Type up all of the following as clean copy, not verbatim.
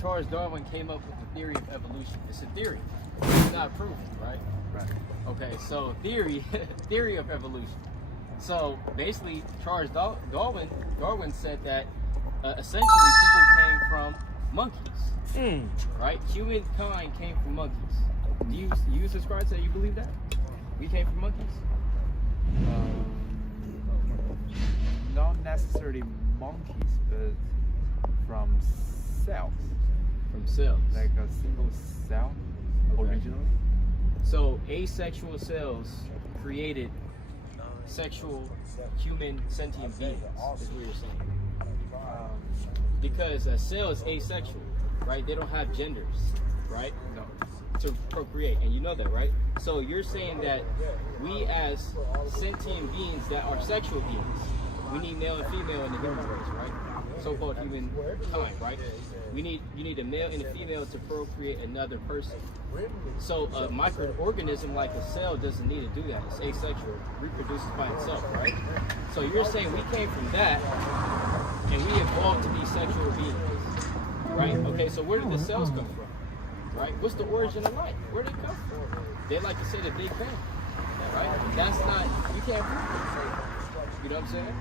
Charles Darwin came up with the theory of evolution. It's a theory. It's not proven, right? Right. Okay, so theory of evolution. So basically, Charles Darwin said that essentially people came from monkeys, right? Humankind came from monkeys. Do you subscribe to that? You believe that? We came from monkeys? Not necessarily monkeys, but from cells. From cells. Like a single cell, originally. So asexual cells created sexual human sentient beings, is what you're saying. Because a cell is asexual, right? They don't have genders, right? No. To procreate, and you know that, right? So you're saying that we as sentient beings that are sexual beings, we need male and female in the human race, right? So-called humankind, right? You need a male and a female to procreate another person. So a microorganism like a cell doesn't need to do that. It's asexual, reproduces by itself, right? So you're saying we came from that, and we evolved to be sexual beings, right? Okay, so where did the cells come from? Right? What's the origin of life? Where did it come from? They like to say the Big Bang, right? That's not, you can't prove it. You know what I'm saying?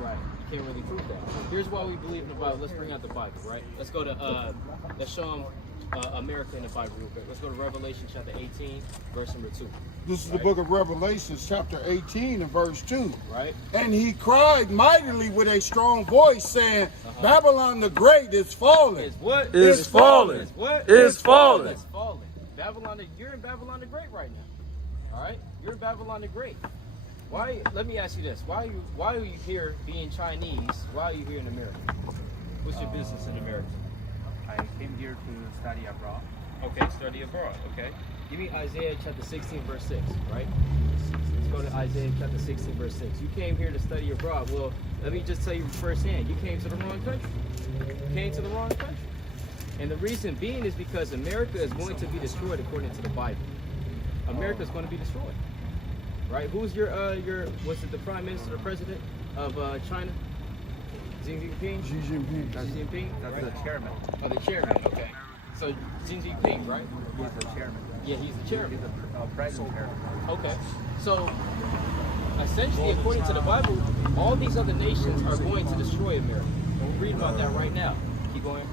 Right. You can't really prove that. Here's why we believe in the Bible. Let's bring out the Bible, right? Let's go to, let's show them America in the Bible real quick. Let's go to Revelation chapter 18, verse number 2. This is the book of Revelation, chapter 18 and verse 2. Right. And he cried mightily with a strong voice, saying, Babylon the Great is fallen. Is what? Is fallen. Is what? Is fallen. It's fallen. Babylon, you're in Babylon the Great right now. All right? You're in Babylon the Great. Why? Let me ask you this. Why are you here being Chinese? Why are you here in America? What's your business in America? I came here to study abroad. Okay, study abroad. Okay. Give me Isaiah chapter 16, verse 6, right? Let's go to Isaiah chapter 16, verse 6. You came here to study abroad. Well, let me just tell you firsthand. You came to the wrong country. You came to the wrong country. And the reason being is because America is going to be destroyed according to the Bible. America is going to be destroyed. Right? Who's your what's it, the prime minister, the president of China? Xi Jinping? Xi Jinping. Xi Jinping? That's right? the chairman. Oh, the chairman, okay. So Xi Jinping, right? He's the chairman. Yeah, he's the chairman. He's the president chairman. Okay. So essentially, according to the Bible, all these other nations are going to destroy America. And we'll read about that right now. Keep going.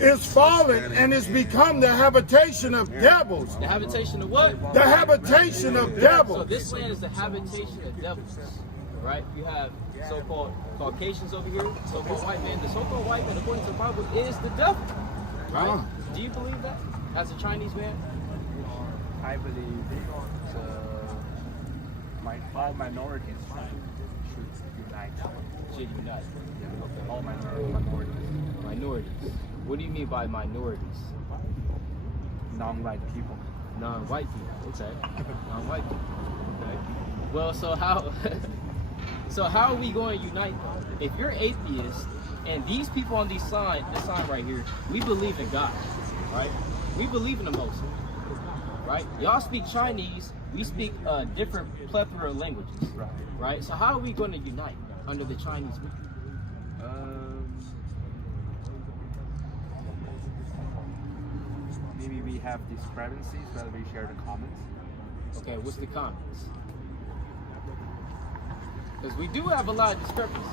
It's fallen and it's become the habitation of devils. The habitation of what? The habitation of So devils. this land is the habitation of devils, right? You have so-called Caucasians over here, so-called white men. The so-called white man, according to the Bible, is the devil, right? Do you believe that as a Chinese man? I believe all minorities should unite. Should unite. Yeah, all minorities. Minorities. What do you mean by minorities? Non-white people. Non-white people. Okay. Non-white people. Okay. Well, so how are we going to unite though? If you're atheist and these people on this sign right here, we believe in God, right? We believe in the Most High, right? Y'all speak Chinese, we speak different plethora of languages, right? So how are we going to unite under the Chinese movement? Maybe we have discrepancies, whether we share the comments. Okay, what's the comments? Because we do have a lot of discrepancies,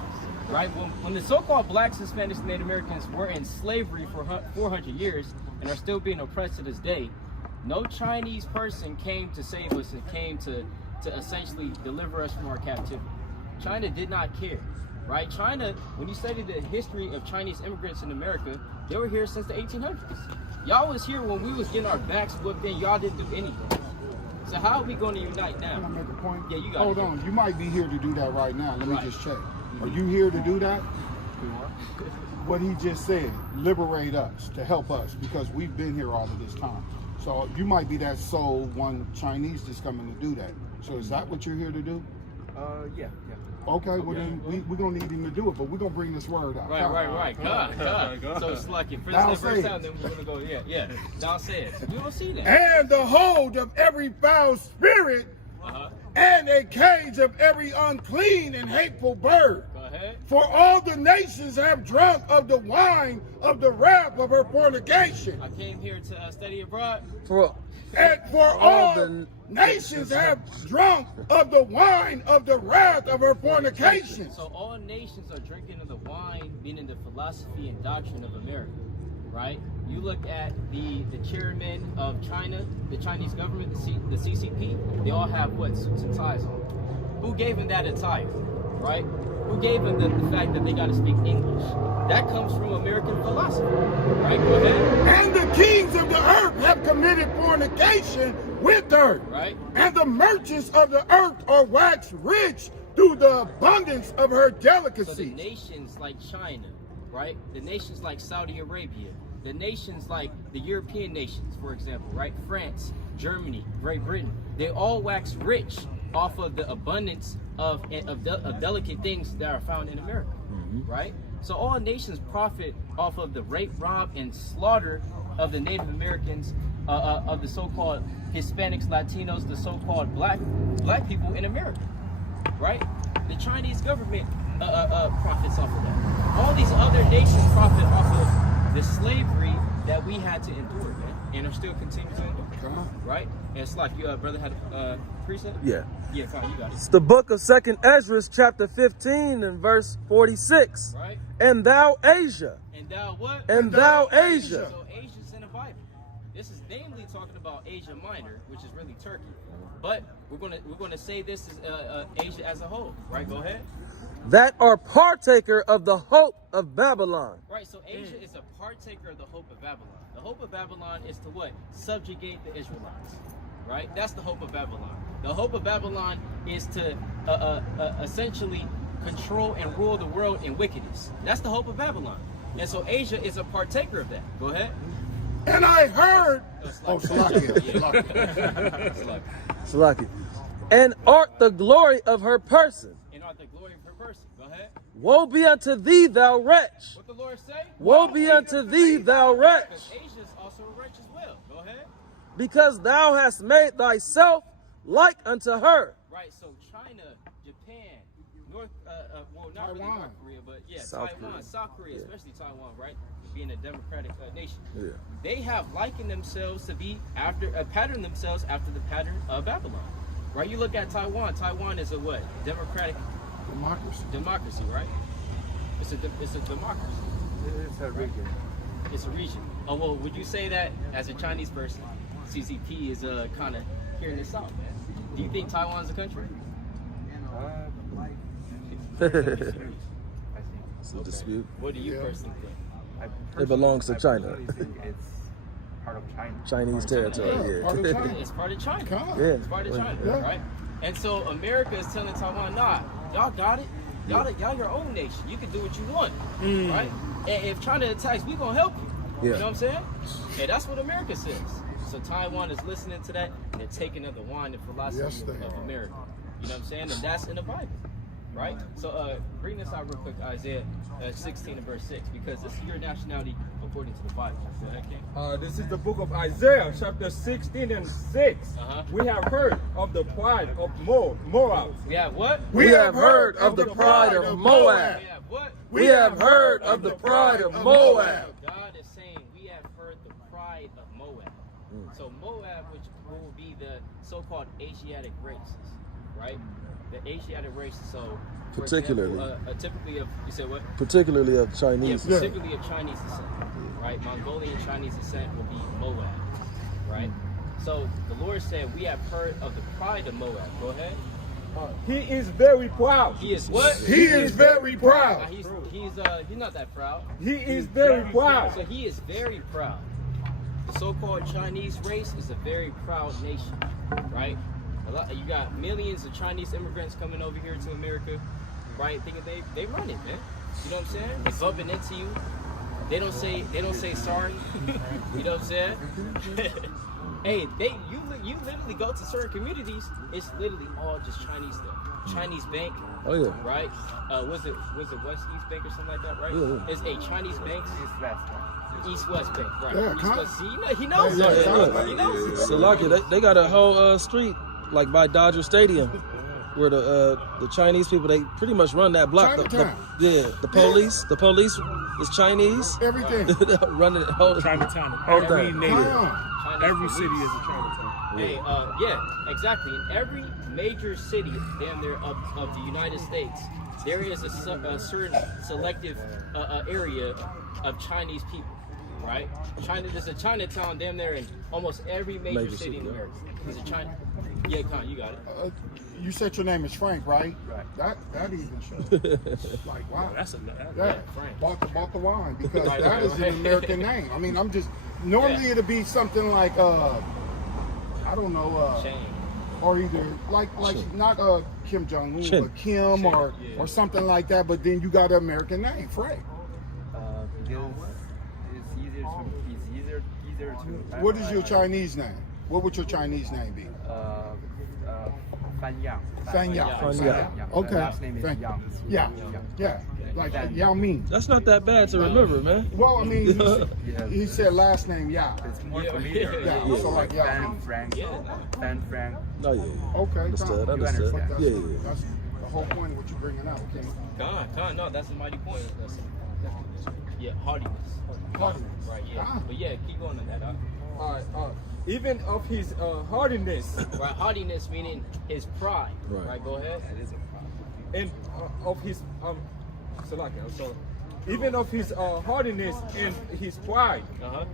right? When the so-called blacks, Hispanics, and Native Americans were in slavery for 400 years and are still being oppressed to this day, no Chinese person came to save us and came to essentially deliver us from our captivity. China did not care, right? China, when you study the history of Chinese immigrants in America, they were here since the 1800s. Y'all was here when we was getting our backs whooped in, y'all didn't do anything. So how are we going to unite now? Can I make a point? Yeah, you got it. Hold on. You might be here to do that right now. Let me just check. Are you here to do that? What he just said, liberate us, to help us, because we've been here all of this time. So you might be that soul one Chinese just coming to do that. So is that what you're here to do? Yeah. Okay, well then we're going to need him to do it, but we're going to bring this word out. Right. God. So it's like, first that verse out, then we're going to go, yeah. Thou sayest. We don't see that. And the hold of every foul spirit, and a cage of every unclean and hateful bird. Go ahead. ahead. For all the nations have drunk of the wine of the wrath of her fornication. I came here to study abroad. And for all the nations have drunk of the wine of the wrath of her fornication. So all nations are drinking of the wine, meaning the philosophy and doctrine of America, right? You look at the chairman of China, the Chinese government, the CCP, they all have what? Suits and ties on. Who gave them that attire, right? Who gave them the fact that they got to speak English? That comes from American philosophy, right? Go ahead. And the kings of the earth have committed fornication with her. Right. And the merchants of the earth are waxed rich through the abundance of her So the delicacies. nations like China, right? The nations like Saudi Arabia, the nations like the European nations, for example, right? France, Germany, Great Britain, they all wax rich off of the abundance of delicate things that are found in America, right? So all nations profit off of the rape, rob, and slaughter of the Native Americans, of the so-called Hispanics, Latinos, the so-called black people in America, right? The Chinese government profits off of that. All these other nations profit off of the slavery that we had to endure, man, and are still continuing to endure, right? And it's like you, brother, had a precept? Yeah. Yeah, come on, you got it. It's the book of 2nd Ezra, chapter 15 and verse 46. Right? And thou Asia. And thou what? And thou Asia. So Asia's in the Bible. This is namely talking about Asia Minor, which is really Turkey. But we're gonna say this is Asia as a whole, right? Go ahead. That are partaker of the hope of Babylon. Right. So Asia is a partaker of the hope of Babylon. The hope of Babylon is to what? Subjugate the Israelites. Right. That's the hope of Babylon. The hope of Babylon is to essentially control and rule the world in wickedness. That's the hope of Babylon. And so Asia is a partaker of that. Go ahead. And I heard, Salaki. And art the glory of her person. And art the glory of her person. Go ahead. Woe be unto thee, thou wretch. What the Lord say? Woe be unto thee, thou wretch. Because Asia is also a wretch as well. Go ahead. Because thou hast made thyself like unto her. Right. So China, Japan, North, well, not really Taiwan. North Korea, but yeah, South Taiwan, Korea. South Korea, Yeah. especially Taiwan, right? Being a democratic nation. Yeah. They have likened themselves to be patterned themselves after the pattern of Babylon, right? You look at Taiwan. Taiwan is a what? Democratic democracy, right? It's a democracy. It's a region. It's a region. Oh well, would you say that as a Chinese person, CCP is kind of hearing this out, man? Do you think Taiwan's a country? It's a dispute. What do you personally think? It belongs to I China. personally think it's part of China. Chinese territory, part of yeah. China. It's part of China. Come. Yeah. It's part of China, Yeah. right? And so America is telling Taiwan, nah, y'all got it. Y'all your own nation. You can do what you want, right? And if China attacks, we gonna help you. Yeah. You know what I'm saying? And that's what America says. So Taiwan is listening to that and they're taking of the wine and philosophy Yes, they of are. America. You know what I'm saying? And that's in the Bible, right? So bring this out real quick, Isaiah 16 and verse 6, because this is your nationality according to the Bible. Go ahead, King. This is the book of Isaiah, chapter 16 and 6. We have heard of the pride of Moab. We have what? We have heard of the pride of Moab. We have what? We have heard of the pride of Moab. God is saying we have heard the pride of Moab. So Moab, which will be the so-called Asiatic races, right? The Asiatic races. So for Particularly. example, typically of, you said what? Particularly of Yeah, Chinese. specifically of Chinese descent, right? Mongolian Chinese descent will be Moab, right? So the Lord said we have heard of the pride of Moab. Go ahead. He is very proud. He is what? He is very proud. He's not that proud. He is very proud. So he is very proud. The so-called Chinese race is a very proud nation, right? You got millions of Chinese immigrants coming over here to America, right? Thinking they run it, man. You know what I'm saying? They bumping into you. They don't say sorry. You know what I'm saying? Hey, you literally go to certain communities. It's literally all just Chinese stuff. Chinese bank. Oh yeah. Right? Was it West East Bank or something like that? Right? Yeah. It's a Chinese bank. East West Bank, right? Yeah, East West. See, he knows Yeah, it. yeah, He knows it. Salaki, they got a whole street like by Dodger Stadium. where the Chinese people, they pretty much run that block. Chinatown. The police is Chinese. Everything. Running the whole Chinatown. every Every neighborhood. Come Every city is a Chinatown. Hey, yeah, exactly. In every major city, damn near of the United States, there is a certain selective area of Chinese people, right? There's a Chinatown damn near in almost every major city in America. There's a China. Yeah, Con, you got it. You said your name is Frank, right? Right. That even shows. Like, wow. That's Yeah, Frank. bought the wine because Right, that is right. an American name. I mean, I'm just normally it'd be something like I don't know, Shane. or either like not Kim Jong Un, Chin. but Kim or something like that. But then you got an American name, Frank. Because it's easier to. What is your Chinese name? What would your Chinese name be? Fan Yang. Fan Yang. Fan Yang. Okay. Last name is Fan- Yang. Yeah, like Yao Ming. That's not that bad to remember, man. Well, I mean, he said last name Yao. It's more Yeah. familiar. Yeah, so like Yao Fan Ming. Frank. Yeah. Fan Frank. Oh yeah. Okay, Understood. Tom. Understood. But that's, Yeah. that's the whole point of what you're bringing out, okay? Con, no, that's a mighty point. Yeah, hardiness. Hardiness. Right, yeah. But yeah, keep going on that. Even of his hardiness Right, hardiness meaning his pride. Right. Right, go ahead. That is a problem. and of his Salaki, I'm sorry. Even of his hardiness and his pride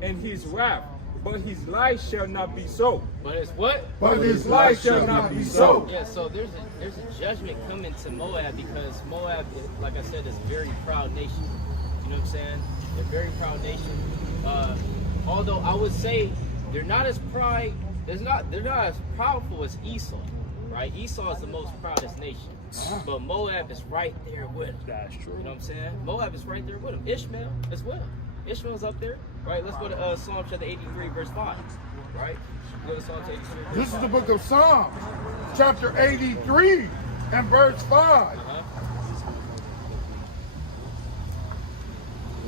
and his wrath, but his life shall not be so. But it's what? But his life shall not be so. Yeah, so there's a judgment coming to Moab because Moab, like I said, is a very proud nation. You know what I'm saying? They're a very proud nation. Although I would say they're not as they're not as proudful as Esau, right? Esau is the most proudest nation, but Moab is right there with them. That's true. You know what I'm saying? Moab is right there with them. Ishmael as well. Ishmael's up there, right? Let's go to Psalm chapter 83, verse 5, right? Go to Psalm 83. This is the book of Psalms, chapter 83 and verse 5.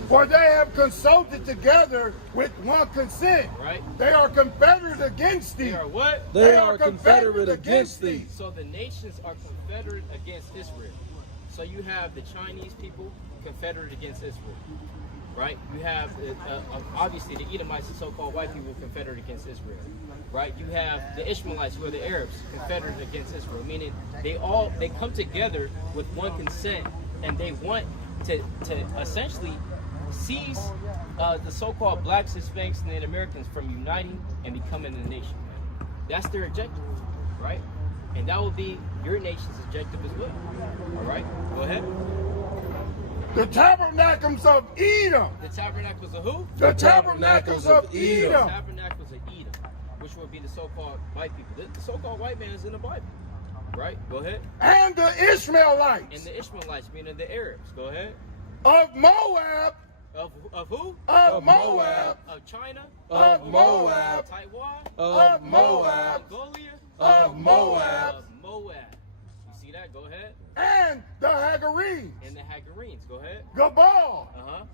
For they have consulted together with one consent. Right. They are confederate against thee. They are what? They are confederate against thee. So the nations are confederate against Israel. So you have the Chinese people confederate against Israel, right? You have obviously the Edomites, the so-called white people, confederate against Israel, right? You have the Ishmaelites, who are the Arabs, confederate against Israel, meaning they come together with one consent, and they want to essentially seize the so-called blacks, Hispanics, and Native Americans from uniting and becoming a nation. That's their objective, right? And that will be your nation's objective as well. All right, go ahead. The tabernacles of Edom. The tabernacles of who? The tabernacles of The Edom. tabernacles of Edom, which will be the so-called white people. The so-called white man is in the Bible, right? Go ahead. And the And Ishmaelites the Ishmaelites, meaning the Arabs. Go ahead. of Moab. Of who? Of Moab. Of China. Of Moab. Of Taiwan. Of Moab. Mongolia. Of Moab. Of Moab. You see that? Go ahead. And the Hagarenes. And the Hagarenes. Go ahead. Gabal.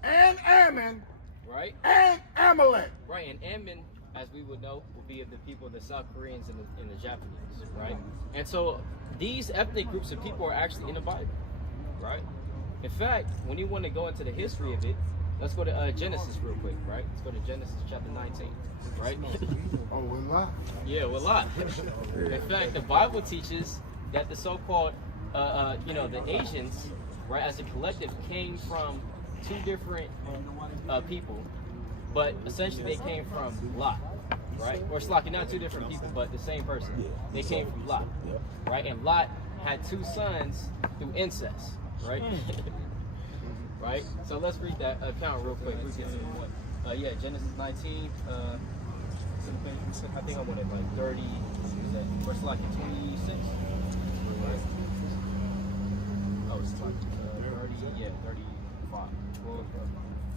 And Ammon. Right. And Amalek. Right. And Ammon, as we would know, will be of the people of the South Koreans and the Japanese. Right. And so these ethnic groups of people are actually in the Bible. Right. In fact, when you want to go into the history of it, let's go to Genesis real quick, right? Let's go to Genesis chapter 19, right? Oh, we're live. Yeah, we're live. In fact, the Bible teaches that the so-called, the Asians, right, as a collective came from two different people, but essentially they came from Lot, right? Or Slocky, not two different people, but the same person. They came from Lot, right? And Lot had two sons through incest, right? Right? So let's read that account real quick. We'll get to the point. Genesis 19. I think I wanted like 30. Verse like 26. Oh, it's like 30. Yeah, 35. Well,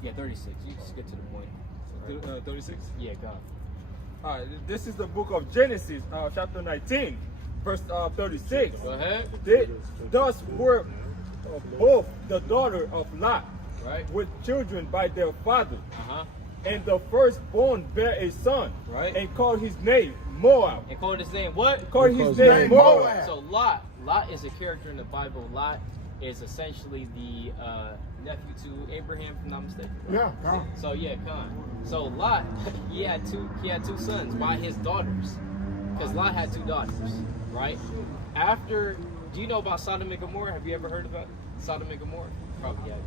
yeah, 36. You just get to the point. 36. Yeah, God. All right, this is the book of Genesis, chapter 19, verse 36. Go ahead. Thus were both the daughter of Lot, Right. with children by their father. Uh-huh. And the firstborn bare a son, Right. and called his name Moab. And called his name what? Called his name Moab. So Lot is a character in the Bible. Lot is essentially the nephew to Abraham, if I'm not mistaken. Yeah, Khan. So yeah, Khan. So Lot, he had two sons by his daughters, because Lot had 2 daughters, right? After, do you know about Sodom and Gomorrah? Have you ever heard about Sodom and Gomorrah? Probably haven't.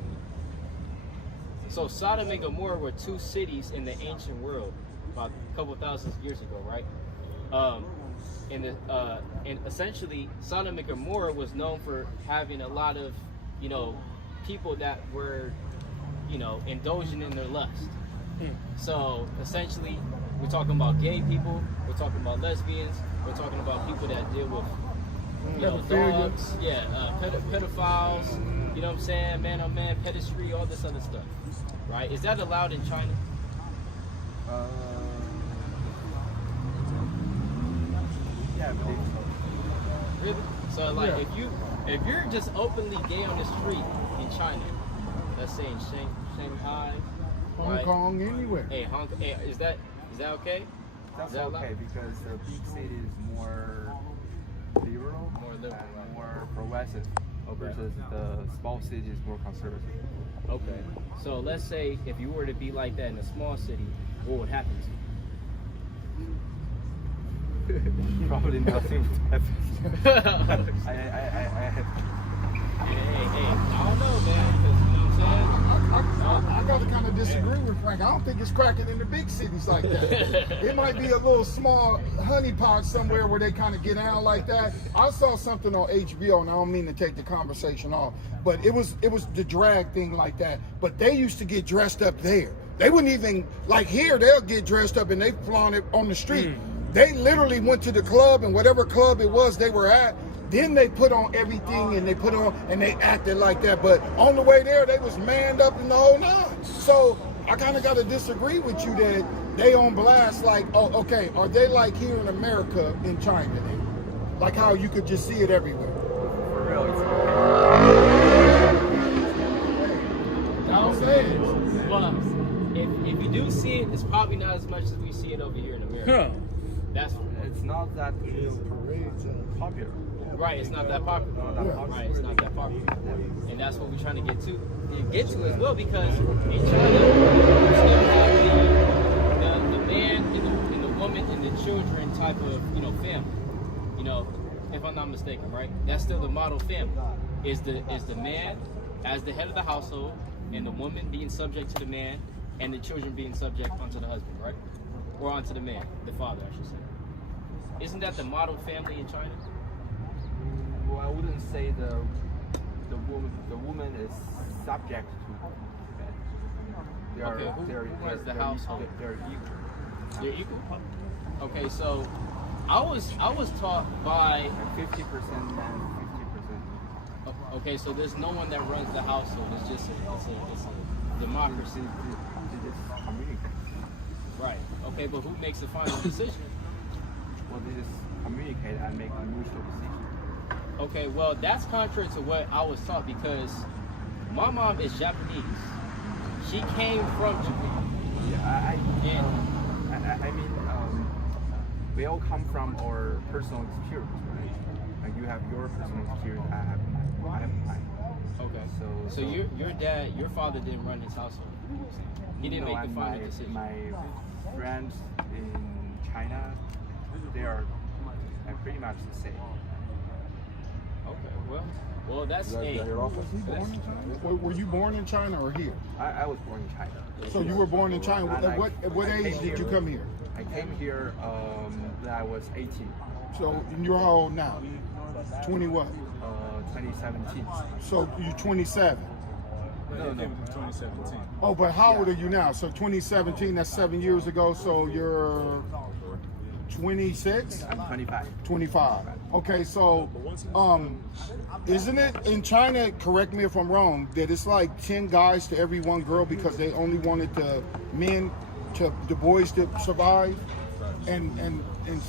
So Sodom and Gomorrah were 2 cities in the ancient world, about a couple thousand years ago, right? And essentially, Sodom and Gomorrah was known for having a lot of, people that were, indulging in their lust. So essentially, we're talking about gay people, we're talking about lesbians, we're talking about people that deal with, dogs, pedophiles, you know what I'm saying, man on man, pedestry, all this other stuff, right? Is that allowed in China? Yeah, I believe so. Really? So like, if you're just openly gay on the street in China, let's say in Shanghai, Hong right? Kong, anywhere. Hey, is that okay? That's Is that okay allowed? because the big city is more liberal, More liberal, and right. more progressive, versus the small city is more conservative. Okay. So let's say if you were to be like that in a small city, what would happen to you? Probably nothing would happen. I have. Hey, I don't know, man, because you know what I'm saying? I gotta kind of disagree with Frank. I don't think it's cracking in the big cities like that. It might be a little small honeypot somewhere where they kind of get out like that. I saw something on HBO, and I don't mean to take the conversation off, but it was the drag thing like that. But they used to get dressed up there. They wouldn't even, like here, they'll get dressed up and they flaunt it on the street. They literally went to the club, and whatever club it was they were at, then they put on everything and they acted like that. But on the way there, they was manned up in the whole nine. So I kind of got to disagree with you that they on blast like, oh, okay, are they like here in America in China then? Like how you could just see it everywhere. For real, it's No, I'm saying. Well, if you do see it, it's probably not as much as we see it over here in America. it's not that popular. Right, it's not that popular. Right, it's not that popular. And that's what we're trying to get to as well, because in China, you still have the man and the woman and the children type of, family. If I'm not mistaken, right? That's still the model family. Is the man as the head of the household, and the woman being subject to the man, and the children being subject unto the husband, right? Or onto the man, the father, I should say. Isn't that the model family in China? Well, I wouldn't say the woman is subject to men. Who has the household? They're equal. They're equal? Okay, so I was taught by 50% men, 50%. okay, so there's no one that runs the household. It's just a democracy. They just communicate. Right. Okay, but who makes the final decision? Well, they just communicate and make a mutual decision. Okay, well, that's contrary to what I was taught, because my mom is Japanese. She came from Japan. Yeah, I mean, we all come from our personal experience, right? Like you have your personal experience, I have mine. Okay. So your father didn't run his household. He didn't make the final decision. My friends in China, they are pretty much the same. Okay, well, that's Was he born in China? Were you born in China or here? I was born in China. So you were born in China. At what age did you come here? I came here when I was 18. So you're how old now? 20 what? 2017. So you're 27. No. 2017. Oh, but how old are you now? So 2017, that's 7 years ago. So you're 26? I'm 25. 25. Okay, so isn't it in China, correct me if I'm wrong, that it's like 10 guys to every one girl because they only wanted the boys to survive? And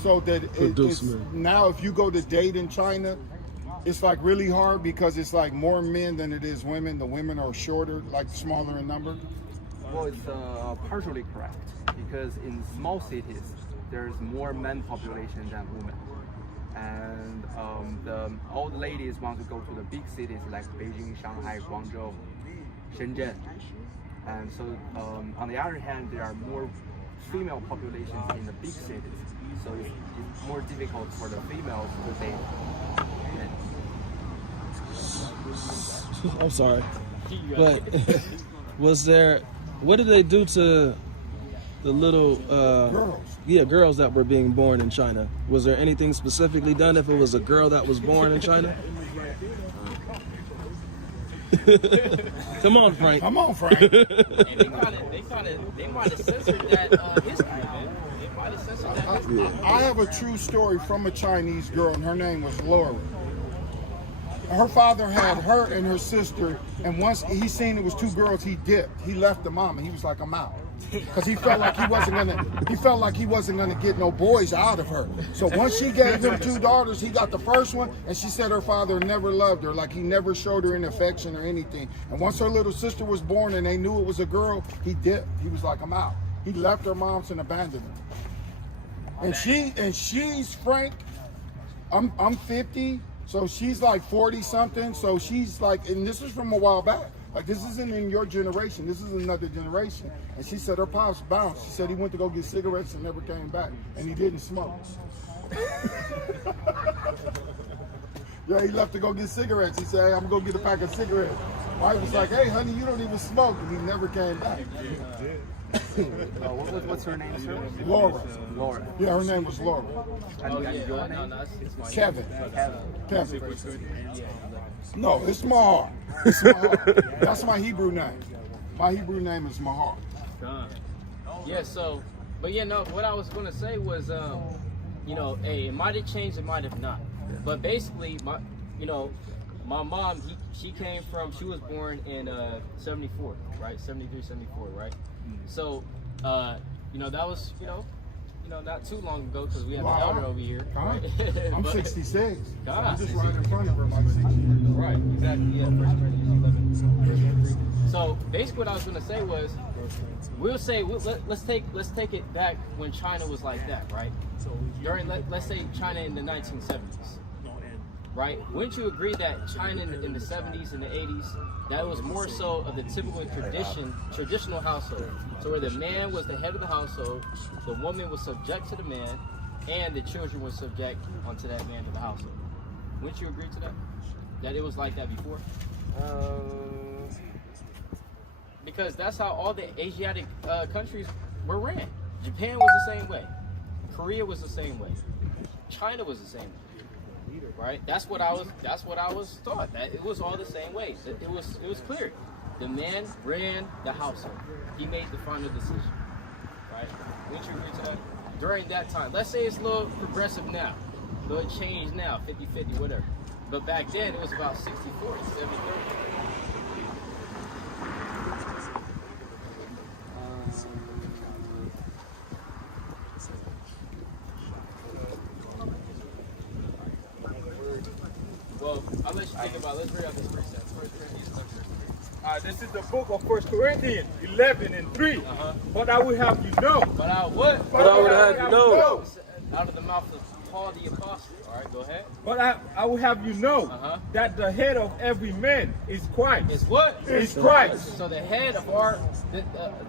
so that it's, now if you go to date in China, it's like really hard because it's like more men than it is women. The women are shorter, like smaller in number. Well, it's partially correct because in small cities, there's more men population than women. And the old ladies want to go to the big cities like Beijing, Shanghai, Guangzhou, Shenzhen. And so on the other hand, there are more female populations in the big cities. So it's more difficult for the females to date men. I'm sorry, but what did they do to the little girls that were being born in China? Was there anything specifically done if it was a girl that was born in China? Come on, Frank. Come on, Frank. And they might have censored that history, man. They might have censored that history. I have a true story from a Chinese girl, and her name was Laura. Her father had her and her sister, and once he seen it was two girls, he dipped. He left the mama. He was like, I'm out. Because he felt like he wasn't gonna get no boys out of her. So once she gave him two daughters, he got the first one, and she said her father never loved her, like he never showed her any affection or anything. And once her little sister was born and they knew it was a girl, he dipped. He was like, I'm out. He left her moms and abandoned her. And she's Frank. I'm 50, so she's like 40 something. So she's like, and this is from a while back. Like, this isn't in your generation. This is another generation. And she said her pops bounced. She said he went to go get cigarettes and never came back. And he didn't smoke. Yeah, he left to go get cigarettes. He said, hey, I'm going to go get a pack of cigarettes. Wife was like, hey, honey, you don't even smoke. And he never came back. What's her name, sir? Laura. Laura. Yeah, her name was Laura. And your name? Kevin. Kevin. No, it's Mahar. It's Mahar. That's my Hebrew name. My Hebrew name is Mahar. Yeah, so, but yeah, no, what I was going to say was, you know, hey, it might have changed, it might have not. But basically, my mom, she was born in 74, right? 73, 74, right? So, you know, that was, you know, not too long ago because we have an elder over here. Right? I'm 66. God, I'm just right in front of her like 6 years. Right, exactly. Yeah, 1 Corinthians 11. So basically, what I was going to say was, we'll say let's take it back when China was like that, right? During let's say China in the 1970s, right? Wouldn't you agree that China in the 70s and the 80s, that was more so of the typical traditional household? So where the man was the head of the household, the woman was subject to the man, and the children were subject onto that man of the household. Wouldn't you agree to that? That it was like that before? Because that's how all the Asiatic countries were ran. Japan was the same way. Korea was the same way. China was the same way. Right? That's what I was taught. That it was all the same way. It was clear. The man ran the household. He made the final decision. Right? Wouldn't you agree to that? During that time, let's say it's a little progressive now, a little change now, 50-50, whatever. But back then it was about 60-40, 70-30. Well, I'll let you think about it. Let's read out this precept. This is the book of 1 Corinthians 11:3. But I would have you know. But I would. But I would have you know. Out of the mouth of Paul the Apostle. All right, go ahead. But I will have you know that the head of every man is Christ. Is what? Is Christ. So the head of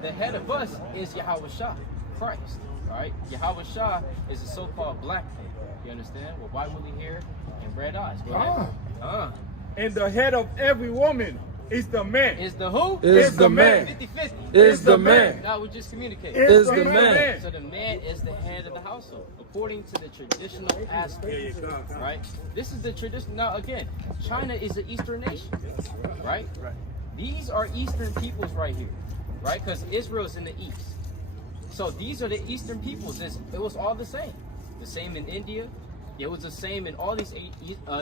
the head of us is Yahweh Shah, Christ. All right, Yahweh Shah is a so-called black man. You understand? With white woolly hair and red eyes. Go ahead. And the head of every woman is the man. Is the who? Is the man. 50-50. Is the man. Now we just communicated. Is the man. So the man is the head of the household, according to the traditional aspect. Right? This is the tradition. Now again, China is an Eastern nation. Right? These are Eastern peoples right here. Right? Because Israel is in the East. So these are the Eastern peoples. It was all the same. The same in India. It was the same in all these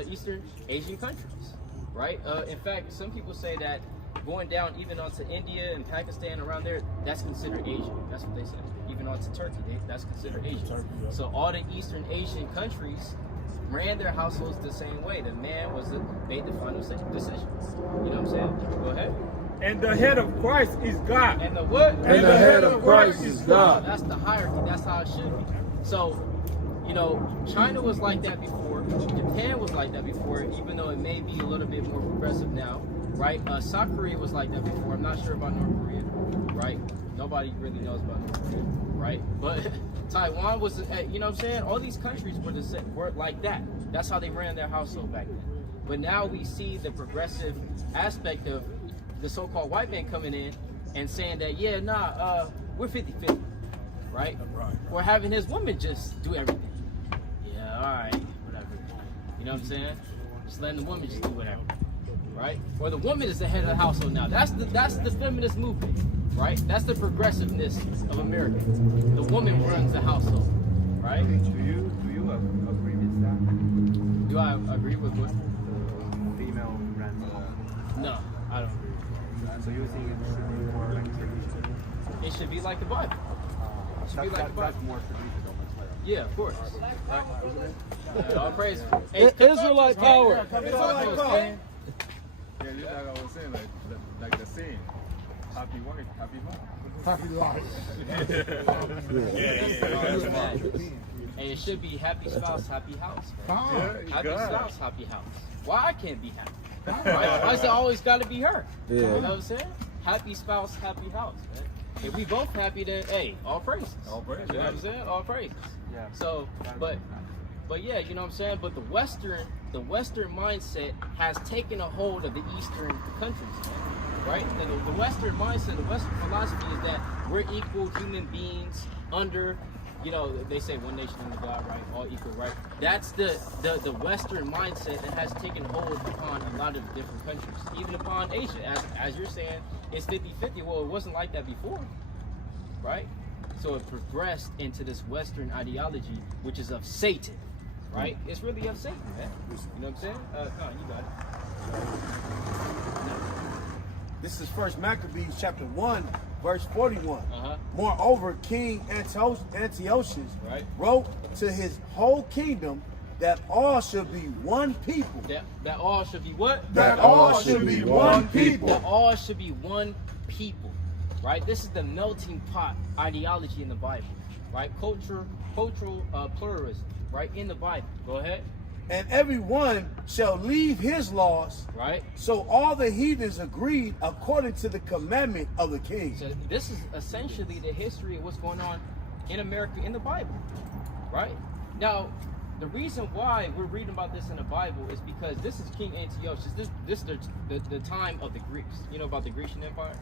Eastern Asian countries. Right? In fact, some people say that going down even onto India and Pakistan around there, that's considered Asian. That's what they say. Even onto Turkey, that's considered Asian. So all the Eastern Asian countries ran their households the same way. The man made the final decision. You know what I'm saying? Go ahead. And the head of Christ is God. And the what? And the head of Christ is God. That's the hierarchy. That's how it should be. So, you know, China was like that before. Japan was like that before, even though it may be a little bit more progressive now, right? South Korea was like that before. I'm not sure about North Korea, right? Nobody really knows about North Korea, right? But Taiwan was, you know what I'm saying? All these countries were like that. That's how they ran their household back then. But now we see the progressive aspect of the so-called white man coming in and saying that, yeah, nah, we're 50-50, right? Or having his woman just do everything. Yeah, all right, whatever. You know what I'm saying? Just letting the woman just do whatever, right? Or the woman is the head of the household now. That's the feminist movement, right? That's the progressiveness of America. The woman runs the household, right? Do you agree with that? Do I agree with what? Female runs the home. No, I don't agree. So you think it should be more like traditional? It should be like the Bible. It should be like the Bible. That's more traditional. Yeah, of course. Right. All praise. Israelite power. Yeah, just like I was saying, like the saying, happy wife, happy home. Happy life. And it should be happy spouse, happy house. Man. Fine. Happy spouse, happy house. Why I can't be happy? Right? Why is it always got to be her? Yeah. You know what I'm saying? Happy spouse, happy house, man. If we both happy, then hey, all praises. All praises. You know what I'm saying? All praises. Yeah. So, but yeah, you know what I'm saying? But the Western mindset has taken a hold of the Eastern countries, man. Right? The Western mindset, the Western philosophy is that we're equal human beings under, you know, they say one nation under God, right? All equal, right? That's the Western mindset that has taken hold upon a lot of different countries, even upon Asia. As you're saying, it's 50-50. Well, it wasn't like that before, right? So it progressed into this Western ideology, which is of Satan, right? It's really of Satan, man. You know what I'm saying? No, you got it. This is First Maccabees chapter 1, verse 41. Uh-huh. Moreover, King Antiochus Right. wrote to his whole kingdom that all should be one people. That all should be what? That all should be one people. That all should be one people, right? This is the melting pot ideology in the Bible, right? Cultural pluralism, right? In the Bible. Go ahead. And everyone shall leave his laws. Right? So all the heathens agreed according to the commandment of the king. So this is essentially the history of what's going on in America in the Bible, right? Now, the reason why we're reading about this in the Bible is because this is King Antiochus. This is the time of the Greeks. You know about the Grecian Empire?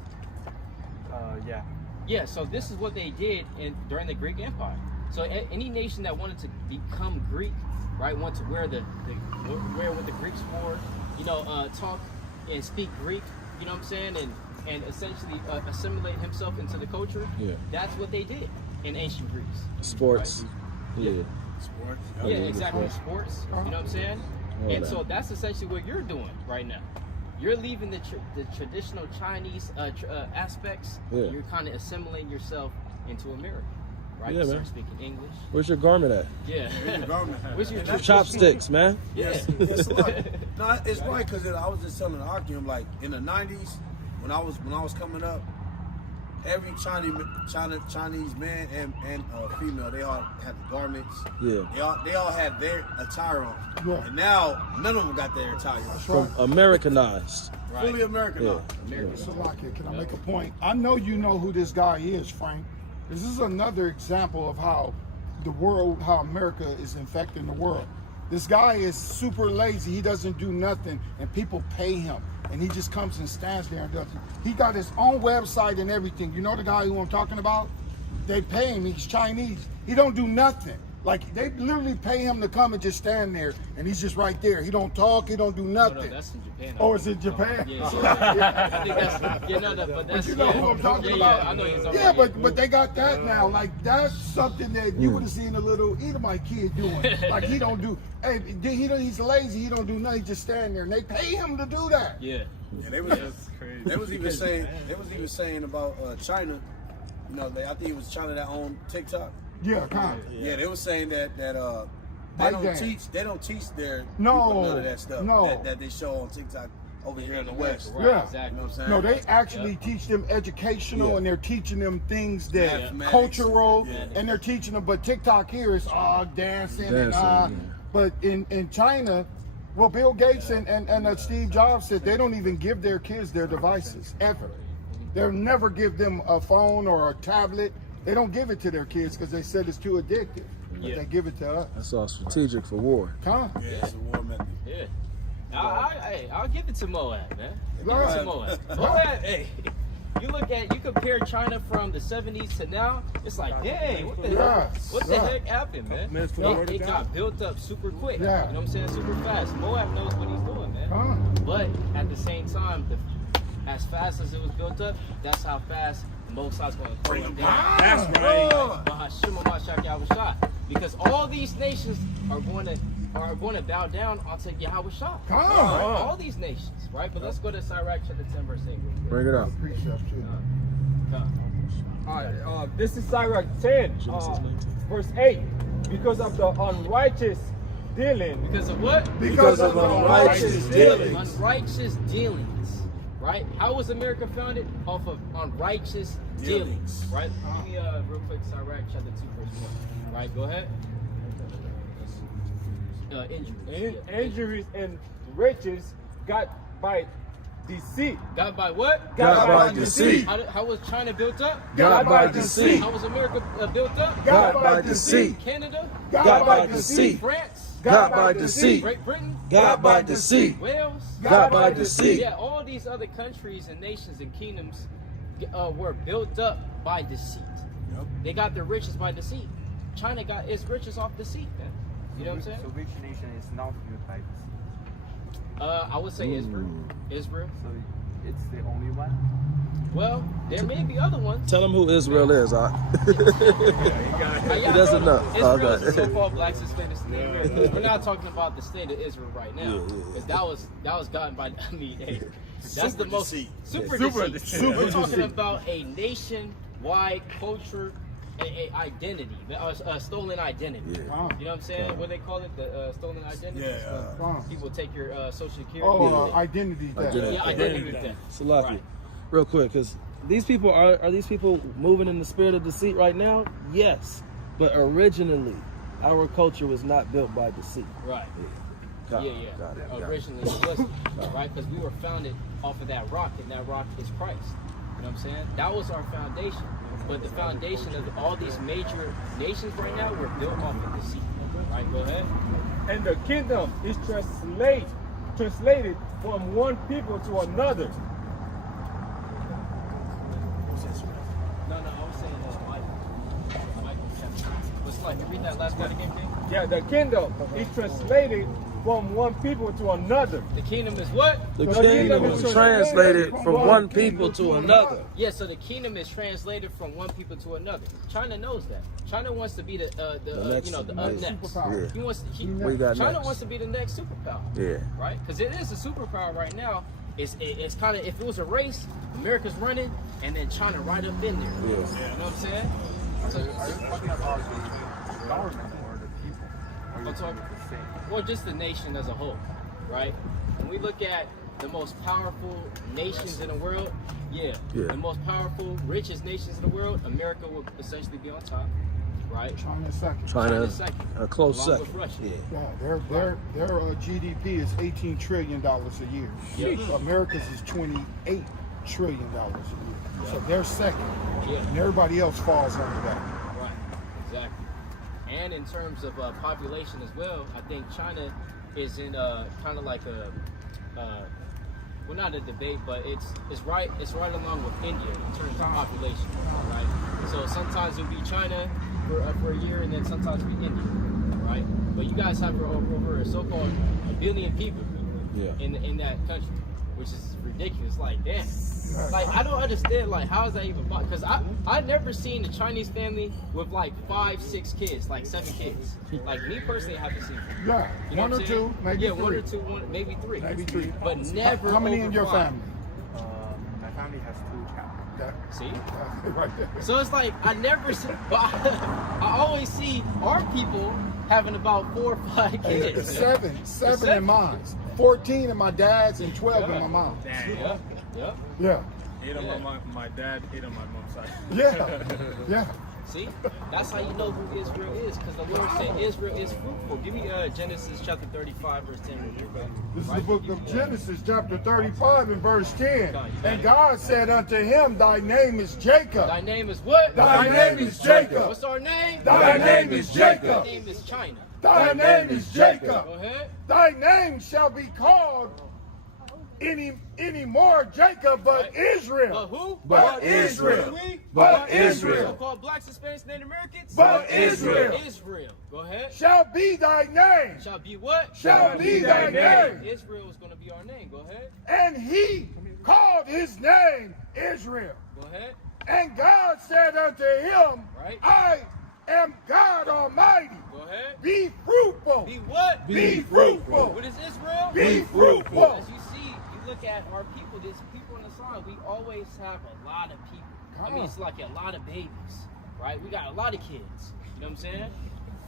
Yeah. Yeah, so this is what they did during the Greek Empire. So any nation that wanted to become Greek, right, wanted to wear what the Greeks wore, you know, talk and speak Greek, you know what I'm saying, and essentially assimilate himself into the culture. Yeah. That's what they did in ancient Greece. Sports. Right? Yeah. Sports. Yeah, exactly. Sports. You know what I'm saying? All And that. so that's essentially what you're doing right now. You're leaving the traditional Chinese aspects. Yeah. You're kind of assimilating yourself into America, right? Yeah, You start man. speaking English. Where's your garment at? Yeah. Where's your Chopsticks, man. Yeah. It's right. No, it's right because I was just telling the argument like in the 90s when I was coming up, every Chinese man and female, they all had the garments. Yeah. They all had their attire on. Yeah. And now none of them got their attire on. From Americanized. Right. Fully Americanized. Yeah. Salakia, can I make a point? I know you know who this guy is, Frank. This is another example of how how America is infecting the world. This guy is super lazy. He doesn't do nothing, and people pay him. And he just comes and stands there and does it. He got his own website and everything. You know the guy who I'm talking about? They pay him. He's Chinese. He don't do nothing. Like, they literally pay him to come and just stand there, and he's just right there. He don't talk. He don't do nothing. No, that's in Japan. Oh, it's in Japan? Yeah. I think that's, but that's, You know who I'm talking about? Yeah, I know you're talking Yeah, about. but they got that now. Like, that's something that you would have seen a little Edomite kid doing. Like, he don't do, he's lazy. He don't do nothing. He just stand there, and they pay him to do that. Yeah. Yeah, they was even saying about China. You know, I think it was China that owned TikTok. Yeah, kind of. Yeah, they were saying that they Like don't that. teach their No, people none of that stuff no. that they show on TikTok. over here in the West. Right, Yeah. exactly. You know what I'm saying? No, they actually teach them educational, Yeah. and they're teaching them things that Mathematics. cultural, Yeah. and they're teaching them. But TikTok here is dancing and yeah. But in China, well, Bill Gates and Steve Jobs said they don't even give their kids their devices ever. They'll never give them a phone or a tablet. They don't give it to their kids because they said it's too addictive. But Yeah. they give it to us. That's all strategic for war. Huh? Yeah, it's a war method. Yeah. I'll give it to Moab, man. Give it Right. to Moab. Moab, hey. You compare China from the 70s to now, it's like, dang, what the Yeah. heck? What the Yeah. heck happened, man? Man, it's for the word of It God. got built up super quick. Yeah. You know what I'm saying? Super fast. Moab knows what he's doing, man. Huh? But at the same time, as fast as it was built up, that's how fast the Most High's going to throw it down. That's right. Because all these nations are going to bow down onto Yahweh Shah. Come on. All these nations, right? But let's go to Sirach chapter 10, verse 8. Bring it up. Precept too. All right, this is Sirach 10, verse 8. Because of the unrighteous dealing. Because of what? Because of unrighteous dealings. Unrighteous dealings, right? How was America founded? Off of unrighteous dealings, right? Give me real quick Sirach chapter 2, verse 1. Right, go ahead. Injuries. Injuries and riches got by deceit. Got by what? Got by deceit. How was China built up? Got by deceit. How was America built up? Got by deceit. Canada? Got by deceit. France? Got by deceit. Great Britain? Got by deceit. Wales? Got by deceit. Yeah, all these other countries and nations and kingdoms were built up by deceit. Yep. They got their riches by deceit. China got its riches off deceit, man. You know what I'm saying? So which nation is not built by this? I would say Israel. Israel. So it's the only one? Well, there may be other ones. Tell them who Israel is. He doesn't know. Israel is Okay. the so-called black suspended state. We're not talking about the state of Israel right now, because that was gotten by. I mean, hey, that's Super the most deceit. super Super deceit. deceit. We're talking about a nationwide culture, a identity, a stolen identity. Yeah. You know what I'm saying? What they call it, the stolen identity. Yeah. People take your social security. Identity theft. Identity. Yeah, identity theft. Salaki, Right. real quick, because these people are these people moving in the spirit of deceit right now? Yes, but originally, our culture was not built by deceit. Right. Got Yeah. it, got it. Originally it wasn't, right? Because we were founded off of that rock, and that rock is Christ. You know what I'm saying? That was our foundation. But the foundation of all these major nations right now were built off of deceit. Right, go ahead. And the kingdom is translated from one people to another. No, I was saying Michael chapter. What's like? You read that last part again, King? Yeah, the kingdom is translated from one people to another. The kingdom is what? The The kingdom kingdom is is translated translated from one people to another. Yeah, so the kingdom is translated from one people to another. China knows that. China wants to be the next next. superpower. He wants. We got China next. wants to be the next superpower. Yeah. Right? Because it is a superpower right now. It's kind of, if it was a race, America's running, and then China right up in there. Yeah. You know what I'm saying? So, Are you talking about the government or the people? Or I'm you talking- the same? well, just the nation as a whole, right? When we look at the most powerful nations in the world, Yeah. the most powerful, richest nations in the world, America will essentially be on top, right? China second. China, second, a close along second. with Russia. Yeah, their GDP is $18 trillion a year. Yeah. America's is $28 trillion a year. So they're second, Yeah. and everybody else falls under that. Right, exactly. And in terms of population as well, I think China is in kind of like a, well, not a debate, but it's right along with India in terms of population, right? So sometimes it'll be China for a year, and then sometimes it'll be India, right? But you guys have over a so-called 1 billion people in that country, which is ridiculous. Like, damn. Like, I don't understand, like, how is that even possible? Because I've never seen a Chinese family with, like, 5, 6 kids, like 7 kids. Like, me personally, I haven't seen it. Yeah, You know one what or I'm two, saying? maybe yeah, three. one or two, maybe three. Maybe three. But never How many over in your 5. family? My family has 2 children. That- See? right there. So it's like, I never see, but I always see our people having about 4 or 5 kids. Seven in mine. 14 in my dad's and 12 in my mom's. Yeah. Yeah. Yeah. 8 on my dad, 8 on my mom's side. Yeah. Yeah. See, that's how you know who Israel is, because the Lord said Israel is fruitful. Give me Genesis chapter 35, verse 10. Real quick, This is the book of Genesis, chapter 35 and verse 10. And God said unto him, thy name is Jacob. Thy name is what? Thy name is Jacob. What's our name? Thy name is Jacob. Thy name is China. Thy name is Jacob. Go ahead. Thy name shall be called any more Jacob, but Israel. But who? But Israel. But Israel. So-called blacks, Hispanics, Native Americans? But Israel. Israel. Go ahead. Shall be thy name. Shall be what? Shall be thy name. Israel is going to be our name. Go ahead. And he called his name Israel. Go ahead. And God said unto him, Right. I am God Almighty. Go ahead. Be fruitful. Be what? Be fruitful. What is Israel? Be fruitful. As you see, you look at our people, there's people on the side, we always have a lot of people. I mean, it's like a lot of babies, right? We got a lot of kids. You know what I'm saying?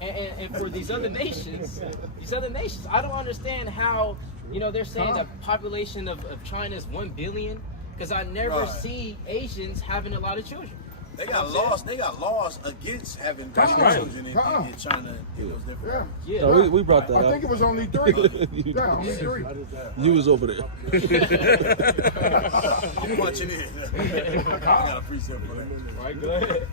And for these other nations, I don't understand how, you know, they're saying the population of China is 1 billion, because I never see Asians having a lot of children. They got laws. They got laws against having children in China in those different. Yeah. No, we brought that I up. think it was only 3. Yeah, only 3. You was over there. I'm punching in. I got a precept for that. Right, go ahead.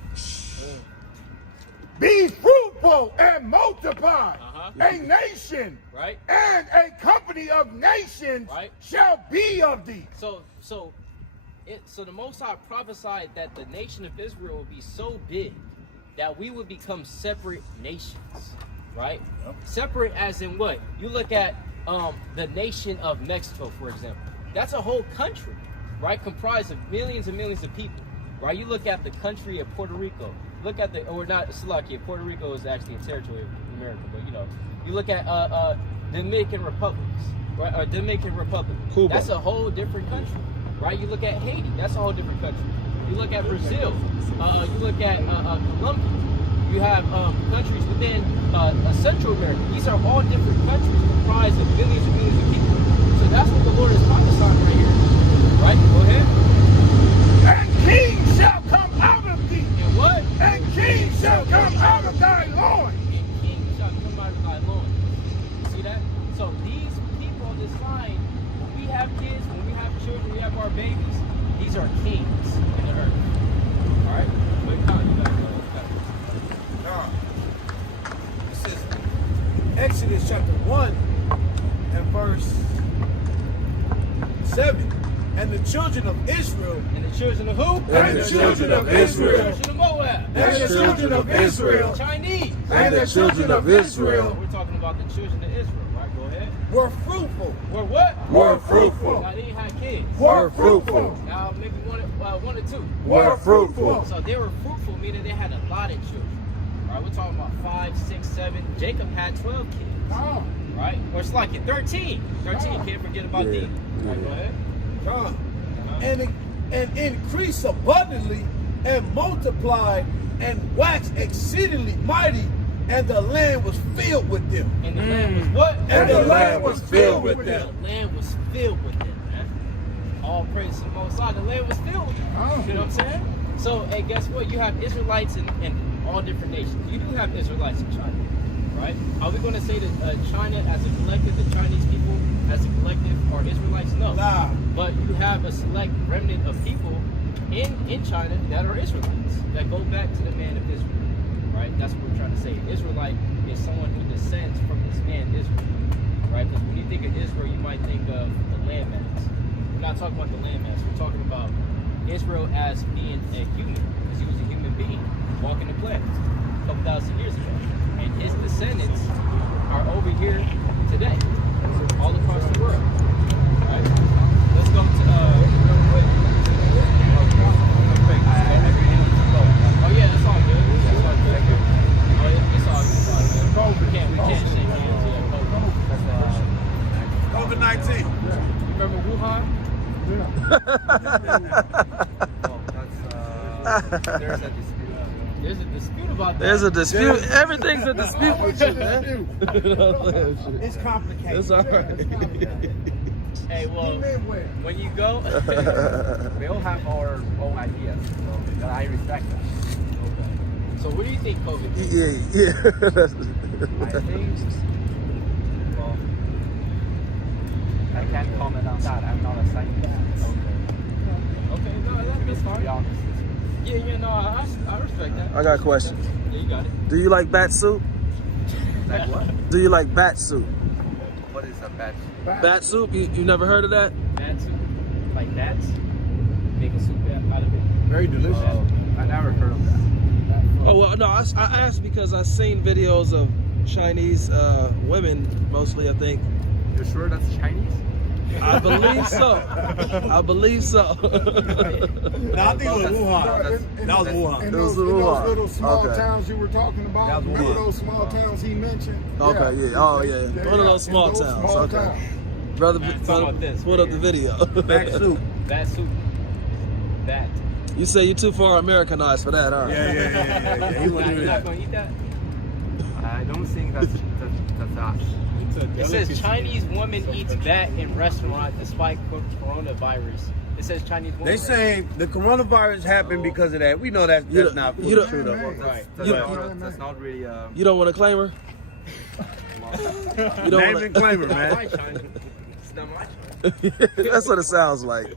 Be fruitful and multiply. Uh-huh. A nation Right? and a company of nations Right. shall be of thee. So the Most High prophesied that the nation of Israel would be so big that we would become separate nations, right? Yep. Separate as in what? You look at the nation of Mexico, for example. That's a whole country, right? Comprised of millions and millions of people, right? You look at the country of Puerto Rico. Look at Puerto Rico is actually a territory of America, but you know, you look at Dominican Republics, right? Or Dominican Republic. Cuba. That's a whole different country. Right, you look at Haiti, that's a whole different country. You look at Brazil, you look at Colombia. You have countries within Central America. These are all different countries comprised of millions and millions of people. So that's what the Lord is prophesying right here. Right? Go ahead. And kings shall come out of thee. And what? And kings shall come out of thy loins. And kings shall come out of thy loins. You see that? So these people on this line, when we have kids, when we have children, we have our babies, these are kings in the earth. All right? But you got This is Exodus chapter 1 and verse 7. And the children of Israel. And the children of who? And the children of Israel. The children of Moab. And the children of Israel. Chinese. And the children of Israel. We're talking about the children of Israel, right? Go ahead. Were fruitful. Were what? Were fruitful. Now they didn't have kids. Were fruitful. Now maybe one or two. Were fruitful. So they were fruitful, meaning they had a lot of children. All right, we're talking about 5, 6, 7. Jacob had 12 kids. Oh. Right? Or it's like 13. 13, can't forget about these. Right, go ahead. And increase abundantly and multiplied and waxed exceedingly mighty, and the land was filled with them. And the land was what? And the land was filled with them. The land was filled with them, man. All praise to the Most High. The land was filled with them. You know what I'm saying? So, hey, guess what? You have Israelites in all different nations. You do have Israelites in China, right? Are we going to say that China as a collective, the Chinese people as a collective are Israelites? No. Nah. But you have a select remnant of people in China that are Israelites, that go back to the man of Israel, right? That's what we're trying to say. An Israelite is someone who descends from this man Israel, right? Because when you think of Israel, you might think of the landmass. We're not talking about the landmass. We're talking about Israel as being a human, because he was a human being walking the planet a couple thousand years ago. And his descendants are over here today, all across the world, right? Let's go to, oh yeah, that's all good. That's all good. Oh, it's all good. We can't shake hands. COVID-19. You remember Wuhan? Oh, that's there's a dispute. There's a dispute about that. There's a dispute. Everything's a dispute with you, man. It's complicated. It's all right. Hey, well, when you go, We all have our own ideas, so I respect that. so what do you think COVID did? Yeah. I think, well, I can't comment on that. I'm not a scientist. Okay, no, that's To be fine. honest. Yeah, no, I respect that. I got a question. Yeah, you got it. Do you like bat soup? Like what? Do you like bat soup? What is a bad? Bat soup? You never heard of that? Bad soup, like bats, make a soup out of it. Very delicious. I never heard of that. Oh well, no. I asked because I've seen videos of Chinese women, mostly. I think. You sure that's Chinese? I believe so. I believe so. No, I think it was Wuhan. That was Wuhan. In It was those Wuhan. little small Okay. towns you were talking about, That was remember Wuhan. those small towns he mentioned? Okay, yeah. Oh, yeah. One of those small towns. Okay. Brother, Talking about this, put up the video. Back soup. Bad soup. Bat. You say you're too far Americanized for that, huh? Yeah. He You're wouldn't do not that. gonna eat that? I don't think that's us. It says Chinese woman eats bat in restaurant despite coronavirus. It says Chinese woman. They saying the coronavirus happened because of that. We know that's You don't- not you don't- true though. Right. That's not really. You don't want to claim her? You don't Name wanna- and claim it, My man. China. It's not my China. That's what it sounds like.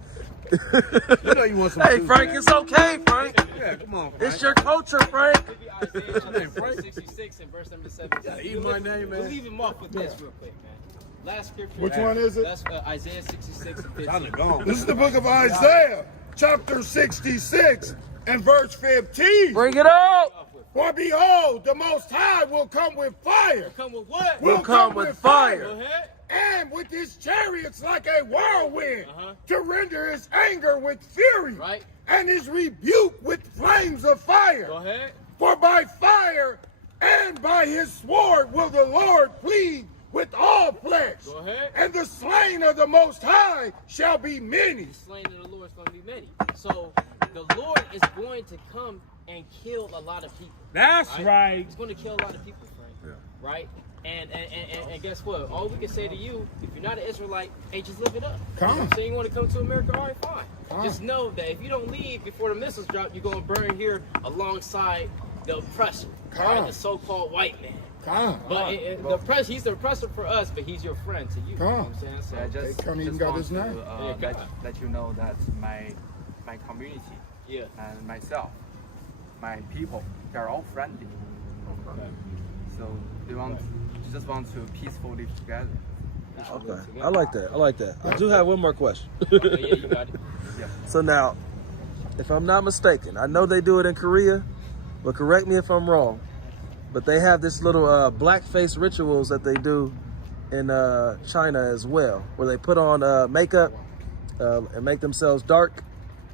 You know you want some Hey soup, Frank, man. it's okay, Frank. Yeah, come on. It's your culture, Frank. Maybe Isaiah chapter 66 and verse number 7. eat my name, man. We'll leave him off with this real quick, man. Last scripture. Which one is it? That's Isaiah 66 and Y'all 15. are gone. This is the book of Isaiah, chapter 66 and verse 15. Bring it up. For behold, the Most High will come with fire. Come with what? Will come with fire. Go ahead. And with his chariots like a whirlwind, Uh-huh. to render his anger with fury, Right. and his rebuke with flames of fire. Go ahead. For by fire and by his sword will the Lord plead with all flesh. Go ahead. And the slain of the Most High shall be many. The slain of the Lord is going to be many. So the Lord is going to come and kill a lot of people. That's right. He's going to kill a lot of people, Frank. Right? And guess what? All we can say to you, if you're not an Israelite, hey, just live it up. Come on. You know what I'm saying? You want to come to America? All right, fine. Come Just on. know that if you don't leave before the missiles drop, you're going to burn here alongside the oppressor, Come right? on. The so-called white man. Come But he's the oppressor for us, but he's your friend to you. Come You know on. what I'm saying? So, I just, They can't even just got want his to name. let you know that my community yeah. and myself, my people, they're all friendly. So they just want to peacefully live together. Okay, I like that. I like that. I do have one more question. Okay, yeah, you got it. So now, if I'm not mistaken, I know they do it in Korea, but correct me if I'm wrong. But they have this little blackface rituals that they do in China as well, where they put on makeup and make themselves dark,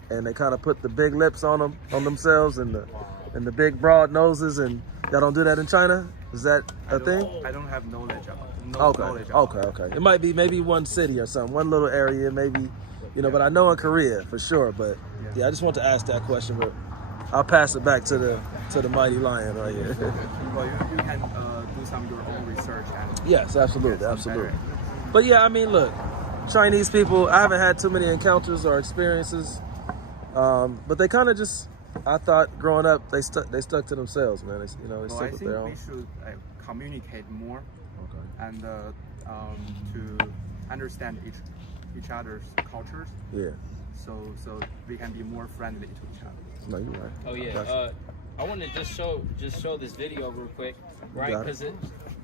and they kind of put the big lips on themselves, and the big broad noses. And y'all don't do that in China? Is that a thing? I don't have knowledge about it. Okay. It might be maybe one city or something, one little area, maybe, but I know in Korea for sure. But yeah, I just want to ask that question, but I'll pass it back to the mighty lion right here. Well, you can do some of your own research and Yes, absolutely, get some absolutely. better. But yeah, I mean, look, Chinese people, I haven't had too many encounters or experiences, but they kind of just, I thought growing up, they stuck to themselves, man. They Well, I stuck with think their we own. should communicate more Okay. and to understand each other's cultures, Yeah. so we can be more friendly to each other. No, you're right. Oh yeah. Gotcha. I want to just show this video real quick, right? Got it.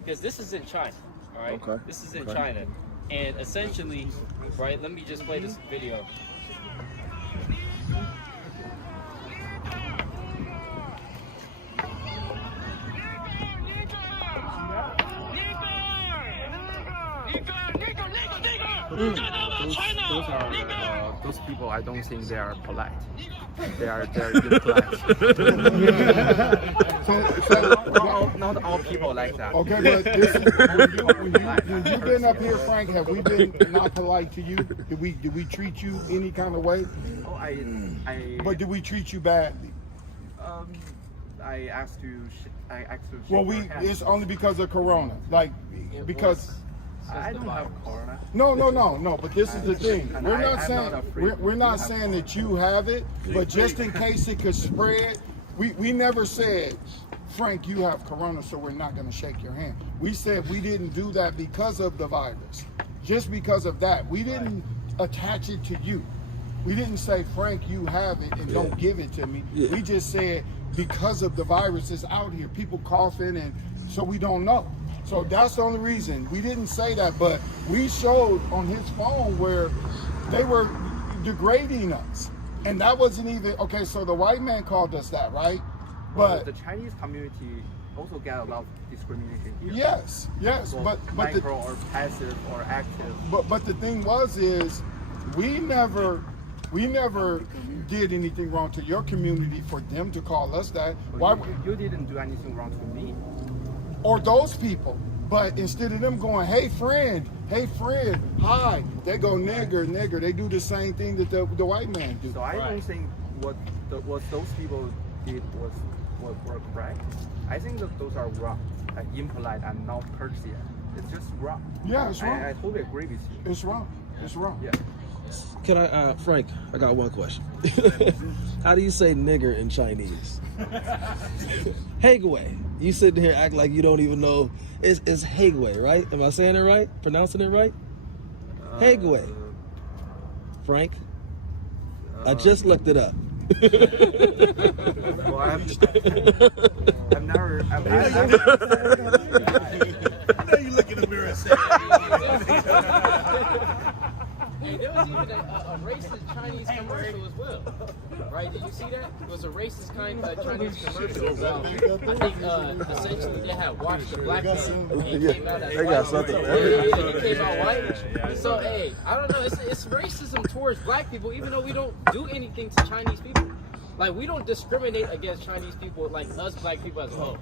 Because this is in China, all right? Okay. This is in Okay. China, and essentially, right? Let me just play this video. Those people, I don't think they are polite. They're impolite. Not all people like that. Okay, but this when you've been up here, Frank, have we been not polite to you? Did we treat you any kind of way? Oh, But did we treat you badly? I asked to shake Well, your hand. it's only because of Corona. Like, because I don't have Corona. no. But this is the thing. And We're not I'm saying not afraid we're you not have saying that you have it, but just in case it could spread, we never said, Frank, you have Corona, so we're not going to shake your hand. We said we didn't do that because of the virus, just because of that. We didn't attach it to you. We didn't say, Frank, you have it and don't give it to me. Yeah. We just said because of the virus is out here, people coughing, and so we don't know. So that's the only reason. We didn't say that, but we showed on his phone where they were degrading us. And that wasn't even, okay, so the white man called us that, right? Well, But the Chinese community also get a lot of discrimination here. yes, So but micro or passive or active. but the thing is we never did anything wrong to your community for them to call us that. Why? You didn't do anything wrong to me. Or those people. But instead of them going, hey friend, hi, they go nigger. They do the same thing that the white man do. So I don't think what those people did was correct. I think that those are wrong, like impolite and not courteous. It's just wrong. Yeah, it's wrong. I totally agree with you. It's wrong. It's wrong. Yeah. Can I, Frank? I got one question. How do you say nigger in Chinese? Hegway. You sitting here act like you don't even know. It's Hegway, right? Am I saying it right? Pronouncing it right? Hegway. Frank. I just looked it up. Well, I've never. I know you look in the mirror and say, Hey, there was even a racist Chinese commercial as well, right? Did you see that? It was a racist Chinese commercial about, I think, essentially they had watched the black man and he came out as They white. got something for Yeah, he came out white. So, hey, I don't know, it's racism towards black people, even though we don't do anything to Chinese people. Like, we don't discriminate against Chinese people like us black people as a whole.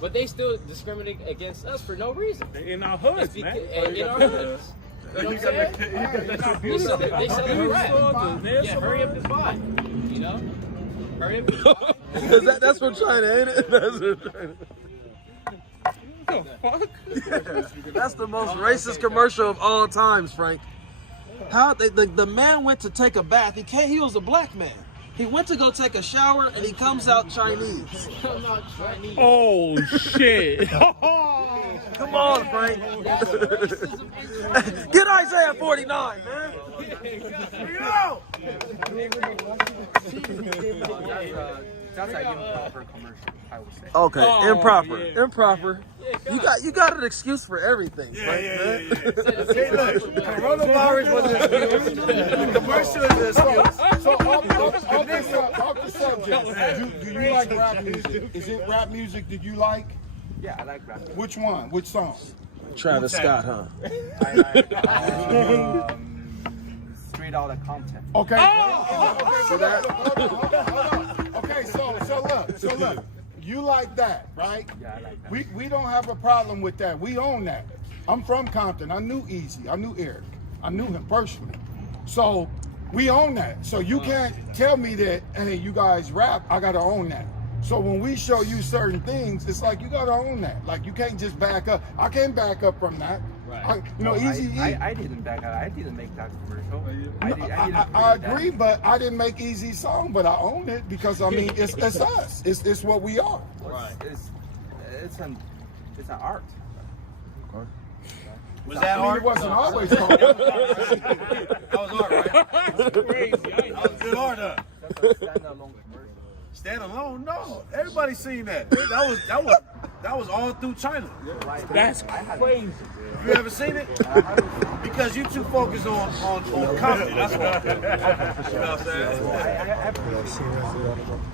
But they still discriminate against us for no reason. In our hoods, man. In our hoods. You know what I'm saying? They sell it crap. Yeah, hurry up and buy. You know? Hurry up and buy. That's from China, ain't it? That's from China. That's the most racist commercial of all times, Frank. How the man went to take a bath. He was a black man. He went to go take a shower and he comes out Chinese. I'm not Chinese. Oh, shit. Come on, Frank. Get Isaiah 49, man. That's an improper commercial, I would say. Okay, Oh, improper. yeah. Improper. You got an excuse for everything, Frank, man. hey, look, coronavirus was an excuse. The commercial is an excuse. So off the subject, do you like rap music? Is it rap music that you like? Yeah, I like rap. Which one? Which song? Travis Scott, huh? I like Straight Outta Compton. Okay. Hold on. Okay, so look. You like that, right? Yeah, I like that. We don't have a problem with that. We own that. I'm from Compton. I knew Easy. I knew Eric. I knew him personally. So we own that. So you can't tell me that, hey, you guys rap, I gotta own that. So when we show you certain things, it's like you gotta own that. Like you can't just back up. I can't back up from that. Right. Easy E. I didn't back up. I didn't make that commercial. I agree, but I didn't make Easy's song, but I own it because I mean it's us. It's what we are. Right. It's an art. Was that art? It wasn't always called. That was art, right? That's crazy. That was good art, huh? That's a standalone commercial. Stand alone? No. Everybody's seen that. That was all through China. That's crazy. You ever seen it? Because you too focused on comedy. That's why. You know what I'm